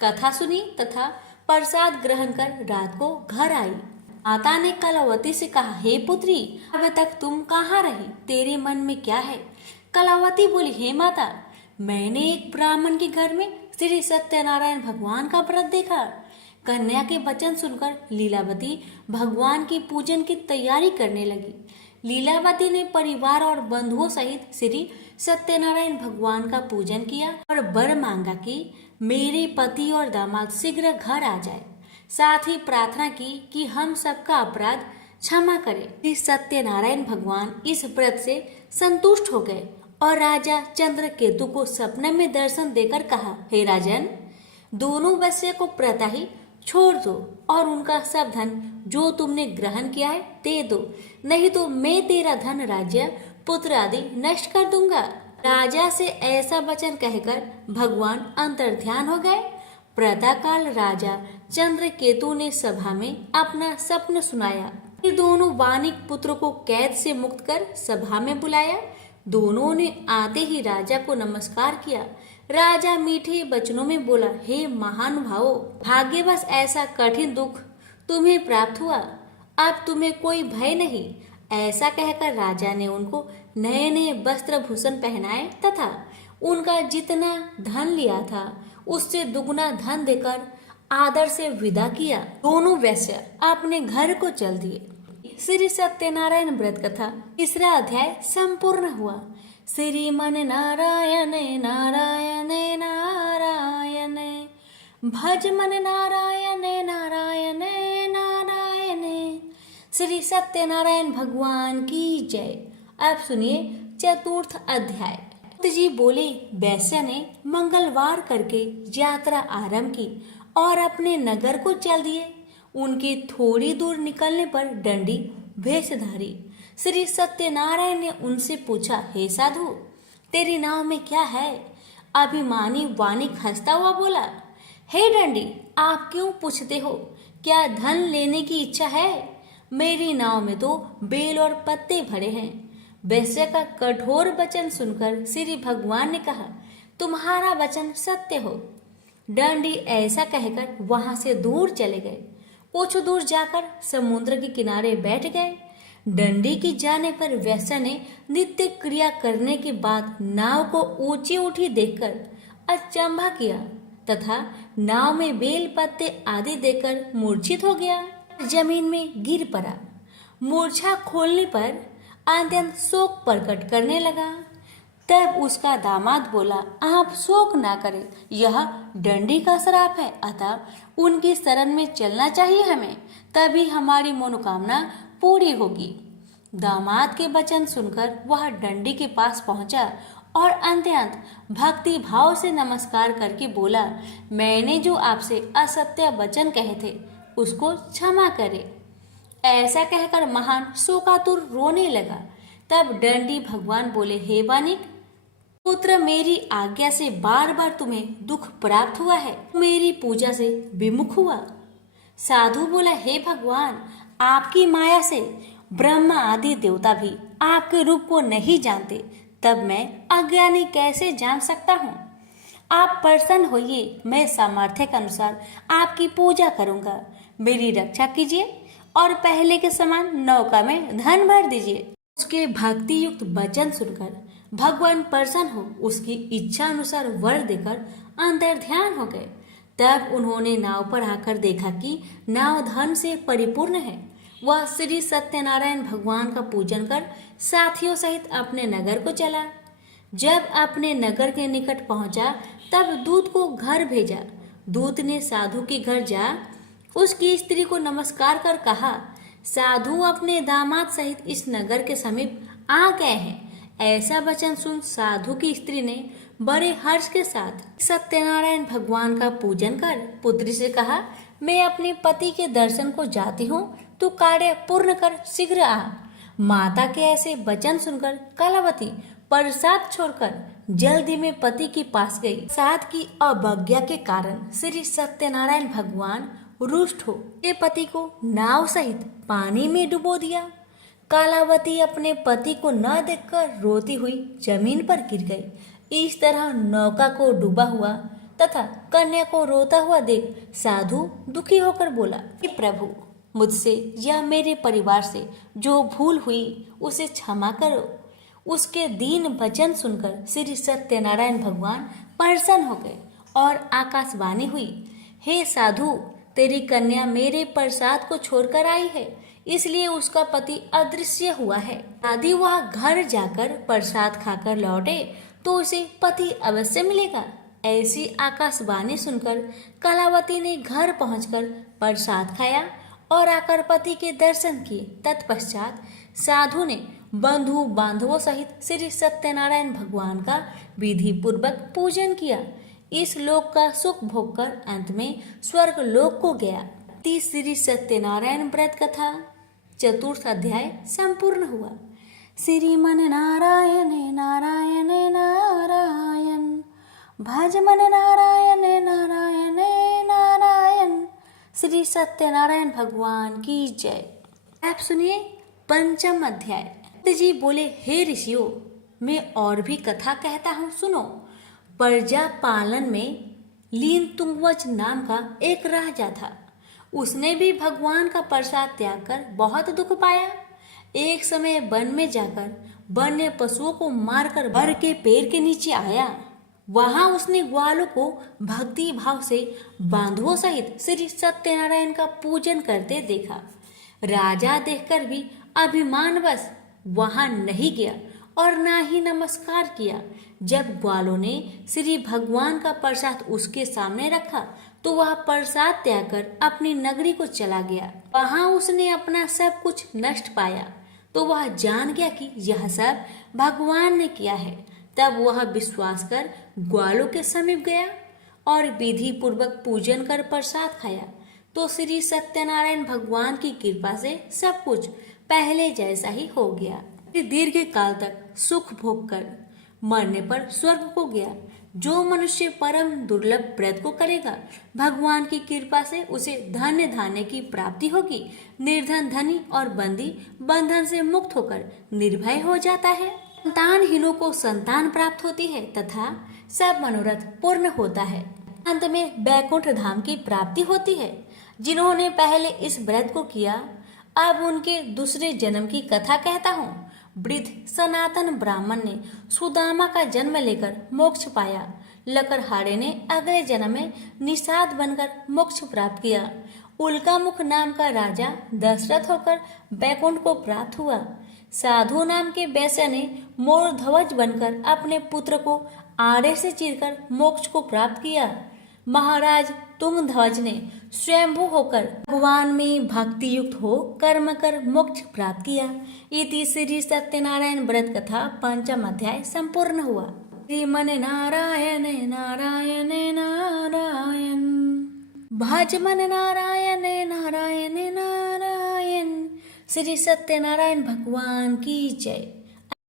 कथा सुनी तथा प्रसाद ग्रहण कर रात को घर आई। माता ने कलावती से कहा, हे पुत्री, अब तक तुम कहाँ रही, तेरे मन में क्या है? कलावती बोली, हे माता, मैंने एक ब्राह्मण के घर में श्री सत्यनारायण भगवान का व्रत देखा। कन्या के वचन सुनकर लीलावती भगवान की पूजन की तैयारी करने लगी। लीलावती ने परिवार और बंधुओं सहित श्री सत्यनारायण भगवान का पूजन किया और वर मांगा कि मेरे पति और दामाद शीघ्र घर आ जाए। साथ ही प्रार्थना की कि हम सबका अपराध क्षमा करें। श्री सत्यनारायण भगवान इस व्रत से संतुष्ट हो गए और राजा चंद्रकेतु को सपने में दर्शन देकर कहा, हे राजन, दोनों वैश्य को प्रातः ही छोड़ दो और उनका सब धन जो तुमने ग्रहण किया है दे दो, नहीं तो मैं तेरा धन, राज्य, पुत्र आदि नष्ट कर दूंगा। राजा से ऐसा वचन कहकर भगवान अंतर्ध्यान हो गए। प्रातःकाल राजा चंद्रकेतु ने सभा में अपना स्वप्न सुनाया। ये दोनों वानिक पुत्र को कैद से मुक्त कर सभा में बुलाया। दोनों ने आते ही राजा को नमस्कार किया। राजा मीठे वचनों में बोला, हे महानुभावों, भाग्यवश ऐसा कठिन दुख तुम्हें प्राप्त हुआ, अब तुम्हें कोई भय नहीं। ऐसा कहकर राजा ने उनको नए नए वस्त्र भूषण पहनाए तथा उनका जितना धन लिया था उससे दुगुना धन देकर आदर से विदा किया। दोनों वैश्य अपने घर को चल दिए। श्री सत्यनारायण व्रत कथा तीसरा अध्याय संपूर्ण हुआ। श्रीमन नारायण नारायण नारायण, भज मन नारायण नारायण नारायण। श्री सत्यनारायण भगवान की जय। अब सुनिए चतुर्थ अध्याय। जी बोले, वैश्य ने मंगलवार करके यात्रा आरंभ की और अपने नगर को चल दिए। उनके थोड़ी दूर निकलने पर दंडी वेशधारी श्री सत्यनारायण ने उनसे पूछा, हे साधु, तेरी नाव में क्या है? अभिमानी वानिक हंसता हुआ बोला, हे दंडी, आप क्यों पूछते हो? क्या धन लेने की इच्छा है? मेरी नाव में तो बेल और पत्ते भरे हैं। वैश्य का कठोर वचन सुनकर श्री भगवान ने कहा, तुम्हारा वचन सत्य हो। दंडी ऐसा कहकर वहां से दूर चले गए। कुछ दूर जाकर समुद्र के किनारे बैठ गए। दंडी की जाने पर वैश्य ने नित्य क्रिया करने के बाद नाव को ऊंची उठी देखकर अचंभा किया तथा नाव में बेल पत्ते आदि देकर मूर्छित हो गया, जमीन में गिर पड़ा। मूर्छा खोलने पर अत्यंत शोक प्रकट करने लगा। तब उसका दामाद बोला, आप शोक ना करें, यह दंडी का श्राप है, अतः उनकी शरण में चलना चाहिए हमें, तभी हमारी मनोकामना पूरी होगी। दामाद के वचन सुनकर वह दंडी के पास पहुंचा और अत्यंत भक्ति भाव से नमस्कार करके बोला, मैंने जो आपसे असत्य वचन कहे थे उसको क्षमा करे। ऐसा कहकर महान शोकातुर रोने लगा। तब दंडी भगवान बोले, हे वानिक पुत्र, मेरी आज्ञा से बार बार तुम्हें दुख प्राप्त हुआ है, मेरी पूजा से विमुख हुआ। साधु बोला, हे भगवान, आपकी माया से ब्रह्मा आदि देवता भी आपके रूप को नहीं जानते, तब मैं अज्ञानी कैसे जान सकता हूँ? आप प्रसन्न होइए, मैं सामर्थ्य के अनुसार आपकी पूजा करूँगा। मेरी रक्षा कीजिए और पहले के समान नौका में धन भर दीजिए। उसके भक्ति युक्त वचन सुनकर भगवान प्रसन्न हो उसकी इच्छा अनुसार वर देकर अंतर्ध्यान हो गए। तब उन्होंने नाव पर आकर देखा कि नाव धन से परिपूर्ण है। वह श्री सत्यनारायण भगवान का पूजन कर साथियों सहित अपने नगर को चला। जब अपने नगर के निकट पहुंचा तब दूत को घर भेजा। दूत ने साधु के घर जा उसकी स्त्री को नमस्कार कर कहा, साधु अपने दामाद सहित इस नगर के समीप आ गए हैं। ऐसा वचन सुन साधु की स्त्री ने बड़े हर्ष के साथ सत्यनारायण भगवान का पूजन कर पुत्री से कहा, मैं अपने पति के दर्शन को जाती हूँ, तू कार्य पूर्ण कर शीघ्र आ। माता के ऐसे वचन सुनकर कलावती प्रसाद छोड़कर जल्दी में पति के पास गई। साथ की अवज्ञा के कारण श्री सत्यनारायण भगवान रुष्ट हो के पति को नाव सहित पानी में डुबो दिया। कलावती अपने पति को न देखकर रोती हुई जमीन पर गिर गई। इस तरह नौका को डूबा हुआ तथा कन्या को रोता हुआ देख साधु दुखी होकर बोला, कि प्रभु मुझसे या मेरे परिवार से जो भूल हुई उसे क्षमा करो। उसके दीन वचन सुनकर श्री सत्यनारायण भगवान प्रसन्न हो गए और आकाशवाणी हुई, हे साधु, तेरी कन्या मेरे प्रसाद को छोड़कर आई है, इसलिए उसका पति अदृश्य हुआ है। यदि वह घर जाकर प्रसाद खाकर लौटे तो उसे पति अवश्य मिलेगा। ऐसी आकाशवाणी सुनकर कलावती ने घर पहुंचकर प्रसाद खाया और आकर पति के दर्शन किए। तत्पश्चात साधु ने बंधु बांधवों सहित श्री सत्यनारायण भगवान का विधि पूर्वक पूजन किया। इस लोक का सुख भोग कर अंत में स्वर्ग लोक को गया। श्री सत्यनारायण व्रत कथा चतुर्थ अध्याय संपूर्ण हुआ। श्रीमन नारायण नारायण नारायण, भज मन नारायण नारायण नारायण। श्री सत्यनारायण भगवान की जय। आप सुनिए पंचम अध्याय। जी बोले, हे ऋषियों, मैं और भी कथा कहता हूँ, सुनो। प्रजा पालन में लीन तुंगवच नाम का एक राजा था। उसने भी भगवान का प्रसाद त्याग कर बहुत दुख पाया। एक समय वन में जाकर वन्य पशुओं को मारकर बर के पेड़ के नीचे आया। वहां उसने ग्वालों को भक्ति भाव से बांधवों सहित श्री सत्यनारायण का पूजन करते देखा। राजा देखकर भी अभिमानवश वहां नहीं गया और ना ही नमस्कार किया। जब ग्वालों ने श्री भगवान का प्रसाद उसके सामने रखा तो वह प्रसाद त्याग कर अपनी नगरी को चला गया। वहां उसने अपना सब कुछ नष्ट पाया तो वह जान गया कि यह सब भगवान ने किया है। तब वह विश्वास कर ग्वालों के समीप गया और विधि पूर्वक पूजन कर प्रसाद खाया तो श्री सत्यनारायण भगवान की कृपा से सब कुछ पहले जैसा ही हो गया। दीर्घ काल तक सुख भोग कर मरने पर स्वर्ग को गया। जो मनुष्य परम दुर्लभ व्रत को करेगा, भगवान की कृपा से उसे धन्य धान्य की प्राप्ति होगी। निर्धन धनी और बंदी बंधन से मुक्त होकर निर्भय हो जाता है। संतानहीनों को संतान प्राप्त होती है तथा सब मनोरथ पूर्ण होता है। अंत में बैकुंठ धाम की प्राप्ति होती है। जिन्होंने पहले इस व्रत को किया, अब उनके दूसरे जन्म की कथा कहता हूँ। वृद्ध सनातन ब्राह्मण ने सुदामा का जन्म लेकर मोक्ष पाया। लकड़हारे ने अगले जन्म में निषाद बनकर मोक्ष प्राप्त किया। उल्कामुख नाम का राजा दशरथ होकर बैकुंठ को प्राप्त हुआ। साधु नाम के वैश्य ने मोर ध्वज बनकर अपने पुत्र को आड़े से चीरकर मोक्ष को प्राप्त किया। महाराज तुंगध्वज ने स्वयंभू होकर भगवान में भक्ति युक्त हो कर्म कर मोक्ष प्राप्त किया। इति श्री सत्यनारायण व्रत कथा पंचम अध्याय संपूर्ण हुआ। श्रीमन नारायण नारायण नारायण, भज मन नारायण नारायण नारायण। श्री सत्यनारायण भगवान की जय।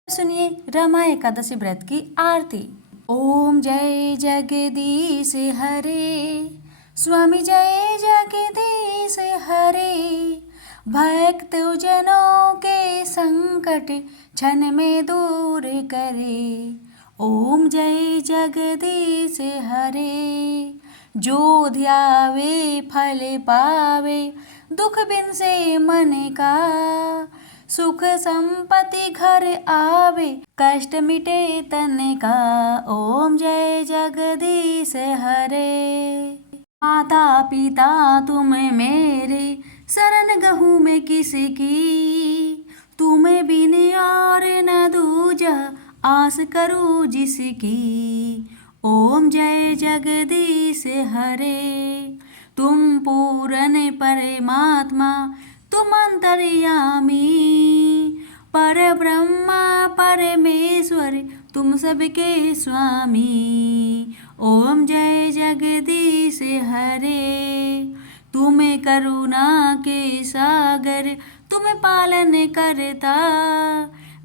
सुनिए रमा एकादशी व्रत की आरती। ओम जय जगदीश हरे, स्वामी जय जगदीश हरे। भक्त जनों के संकट क्षण में दूर करे। ओम जय जगदीश हरे। जो ध्यावे फल पावे, दुख बिन से मन का। सुख संपत्ति घर आवे, कष्ट मिटे तन का। ओम जय जगदीश हरे। माता पिता तुम मेरे, शरण गहूँ मैं किसकी। तुम्हें बिन और न दूजा, आस करूँ जिसकी। ओम जय जगदीश हरे। तुम पूर्ण परमात्मा, तुम अंतर्यामी। पर ब्रह्मा परमेश्वर, तुम सबके स्वामी। ओम जय जगदीश हरे। तुम करुणा के सागर, तुम पालन करता।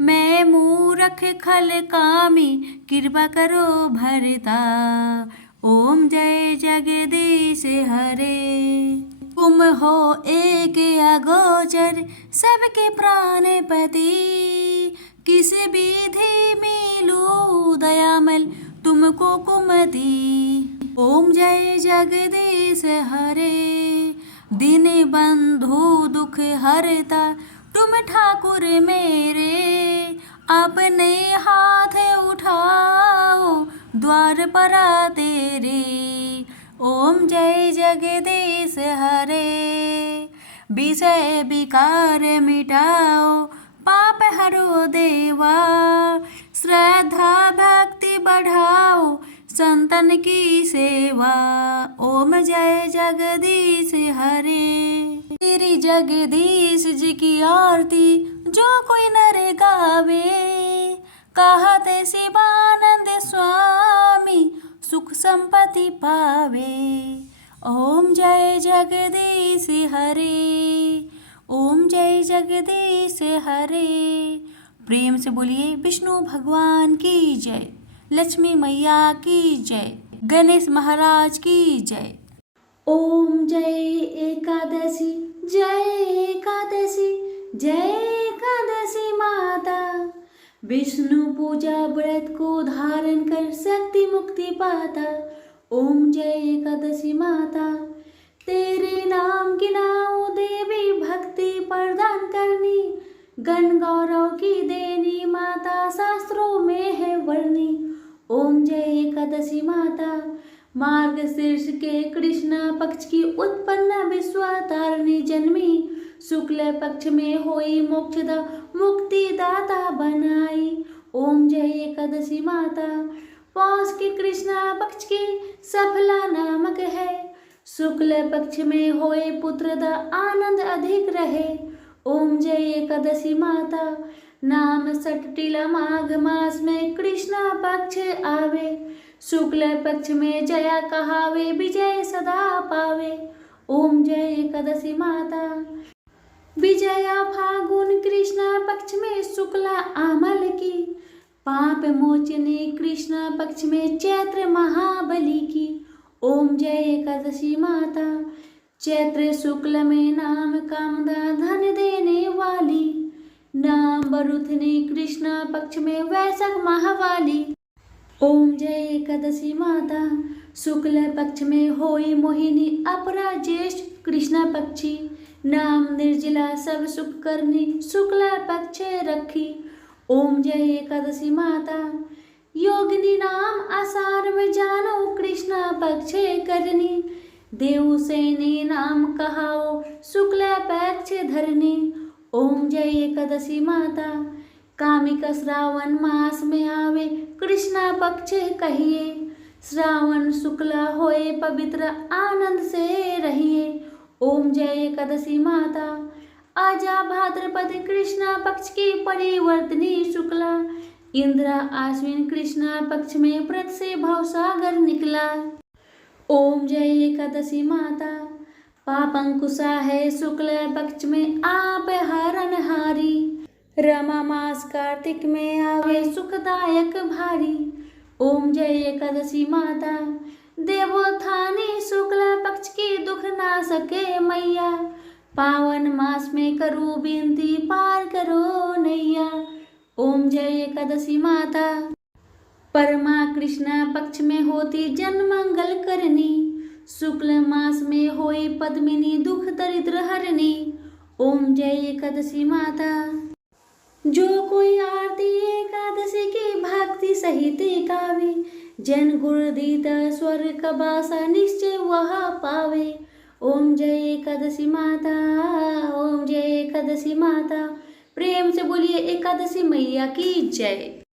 मैं मूरख खल कामी, कृपा करो भरता। ओम जय जगदीश हरे। तुम हो एक अगोचर, सबके प्राणपति। किस विधि मिलूं दयामल, तुमको कुमति। ओम जय जगदीश हरे। दीन बंधु दुख हरता, तुम ठाकुर मेरे। अपने हाथ उठाओ, द्वार पर तेरे। ओम जय जगदीश हरे। विषय विकार मिटाओ, पाप हरो देवा। श्रद्धा भक्ति बढ़ाओ, संतन की सेवा। ओम जय जगदीश हरे। तेरी जगदीश जी की आरती, जो कोई नर गावे। कहत शिवानंद स्वामी, सुख संपत्ति पावे। ओम जय जगदीश हरे। ओम जय जगदीश हरे। प्रेम से बोलिए विष्णु भगवान की जय, लक्ष्मी मैया की जय, गणेश महाराज की जय। ओम जय एकादशी, जय एकादशी, जय एकादशी माता। विष्णु पूजा व्रत को धारण कर शक्ति मुक्ति पाता। ओम जय एकादशी माता। तेरे नाम गिनाओ देवी, भक्ति प्रदान करनी। गण गौरव की देनी माता, शास्त्रों में है वर्णी। ओम जय एकादशी माता। मार्गशीर्ष के कृष्णा पक्ष की उत्पन्न विश्वतारिणी जन्मी। शुक्ल पक्ष में होई मोक्षदा, मुक्ति दाता बनाई। ओम जय एकादशी माता। पौष के कृष्णा पक्ष की सफला नामक है। शुक्ल पक्ष में होए पुत्रदा, आनंद अधिक रहे। ओम जय एकादशी माता। नाम सटटिला माघ मास में कृष्णा पक्ष आवे। शुक्ल पक्ष में जया कहावे, विजय सदा पावे। ओम जय एकादशी माता। विजया फागुन कृष्णा पक्ष में शुक्ला आमल की। पाप मोचने कृष्णा पक्ष में चैत्र महाबली की। ओम जय एकादशी माता। चैत्र शुक्ल में नाम कामदा, धन देने वाली। नाम बरुथनी कृष्णा पक्ष में वैशाख महावाली। ओम जय एकादशी माता। शुक्ल पक्ष में होई मोहिनी, अपरा ज्येष्ठ कृष्णा पक्षी। नाम निर्जला सब सुख करनी, शुक्ला पक्ष रखी। ओम जय एकादशी माता। योगिनी नाम आषाढ़ में जानो, कृष्णा पक्ष करनी। देव सैनी नाम कहाओ, शुक्ला पक्ष धरनी। ओम जय एकादशी माता। कामिका श्रावण मास में आवे, कृष्णा पक्ष कहिए। श्रावण शुक्ला होए पवित्र, आनंद से रहिए। ओम जय एकादशी माता। आजा भाद्रपद कृष्णा पक्ष की परिवर्तनी शुक्ला। इंद्रा आश्विन कृष्णा पक्ष में व्रत से भवसागर निकला। ओम जय एकादशी माता। पापंकुशा है शुक्ल पक्ष में, आप हरणहारी। रमा मास कार्तिक में आवे, सुखदायक भारी। ओम जय एकादशी माता। देवोत्थानी शुक्ल पक्ष की, दुख ना सके मैया। पावन मास में करो विनती, पार करो नैया। ओम जय एकादशी माता। परमा कृष्णा पक्ष में होती जन मंगल करनी। शुक्ल मास में होई पद्मिनी, दुख दरिद्र हरनी। ओम जय एकादशी माता। जो कोई आरती एकादशी की भक्ति सहित गावे, जैन गुरुदीत स्वर्ग का बासा निश्चय वह पावे। ओम जय एकादशी माता, ओम जय एकादशी माता। प्रेम से बोलिए एकादशी मैया की जय।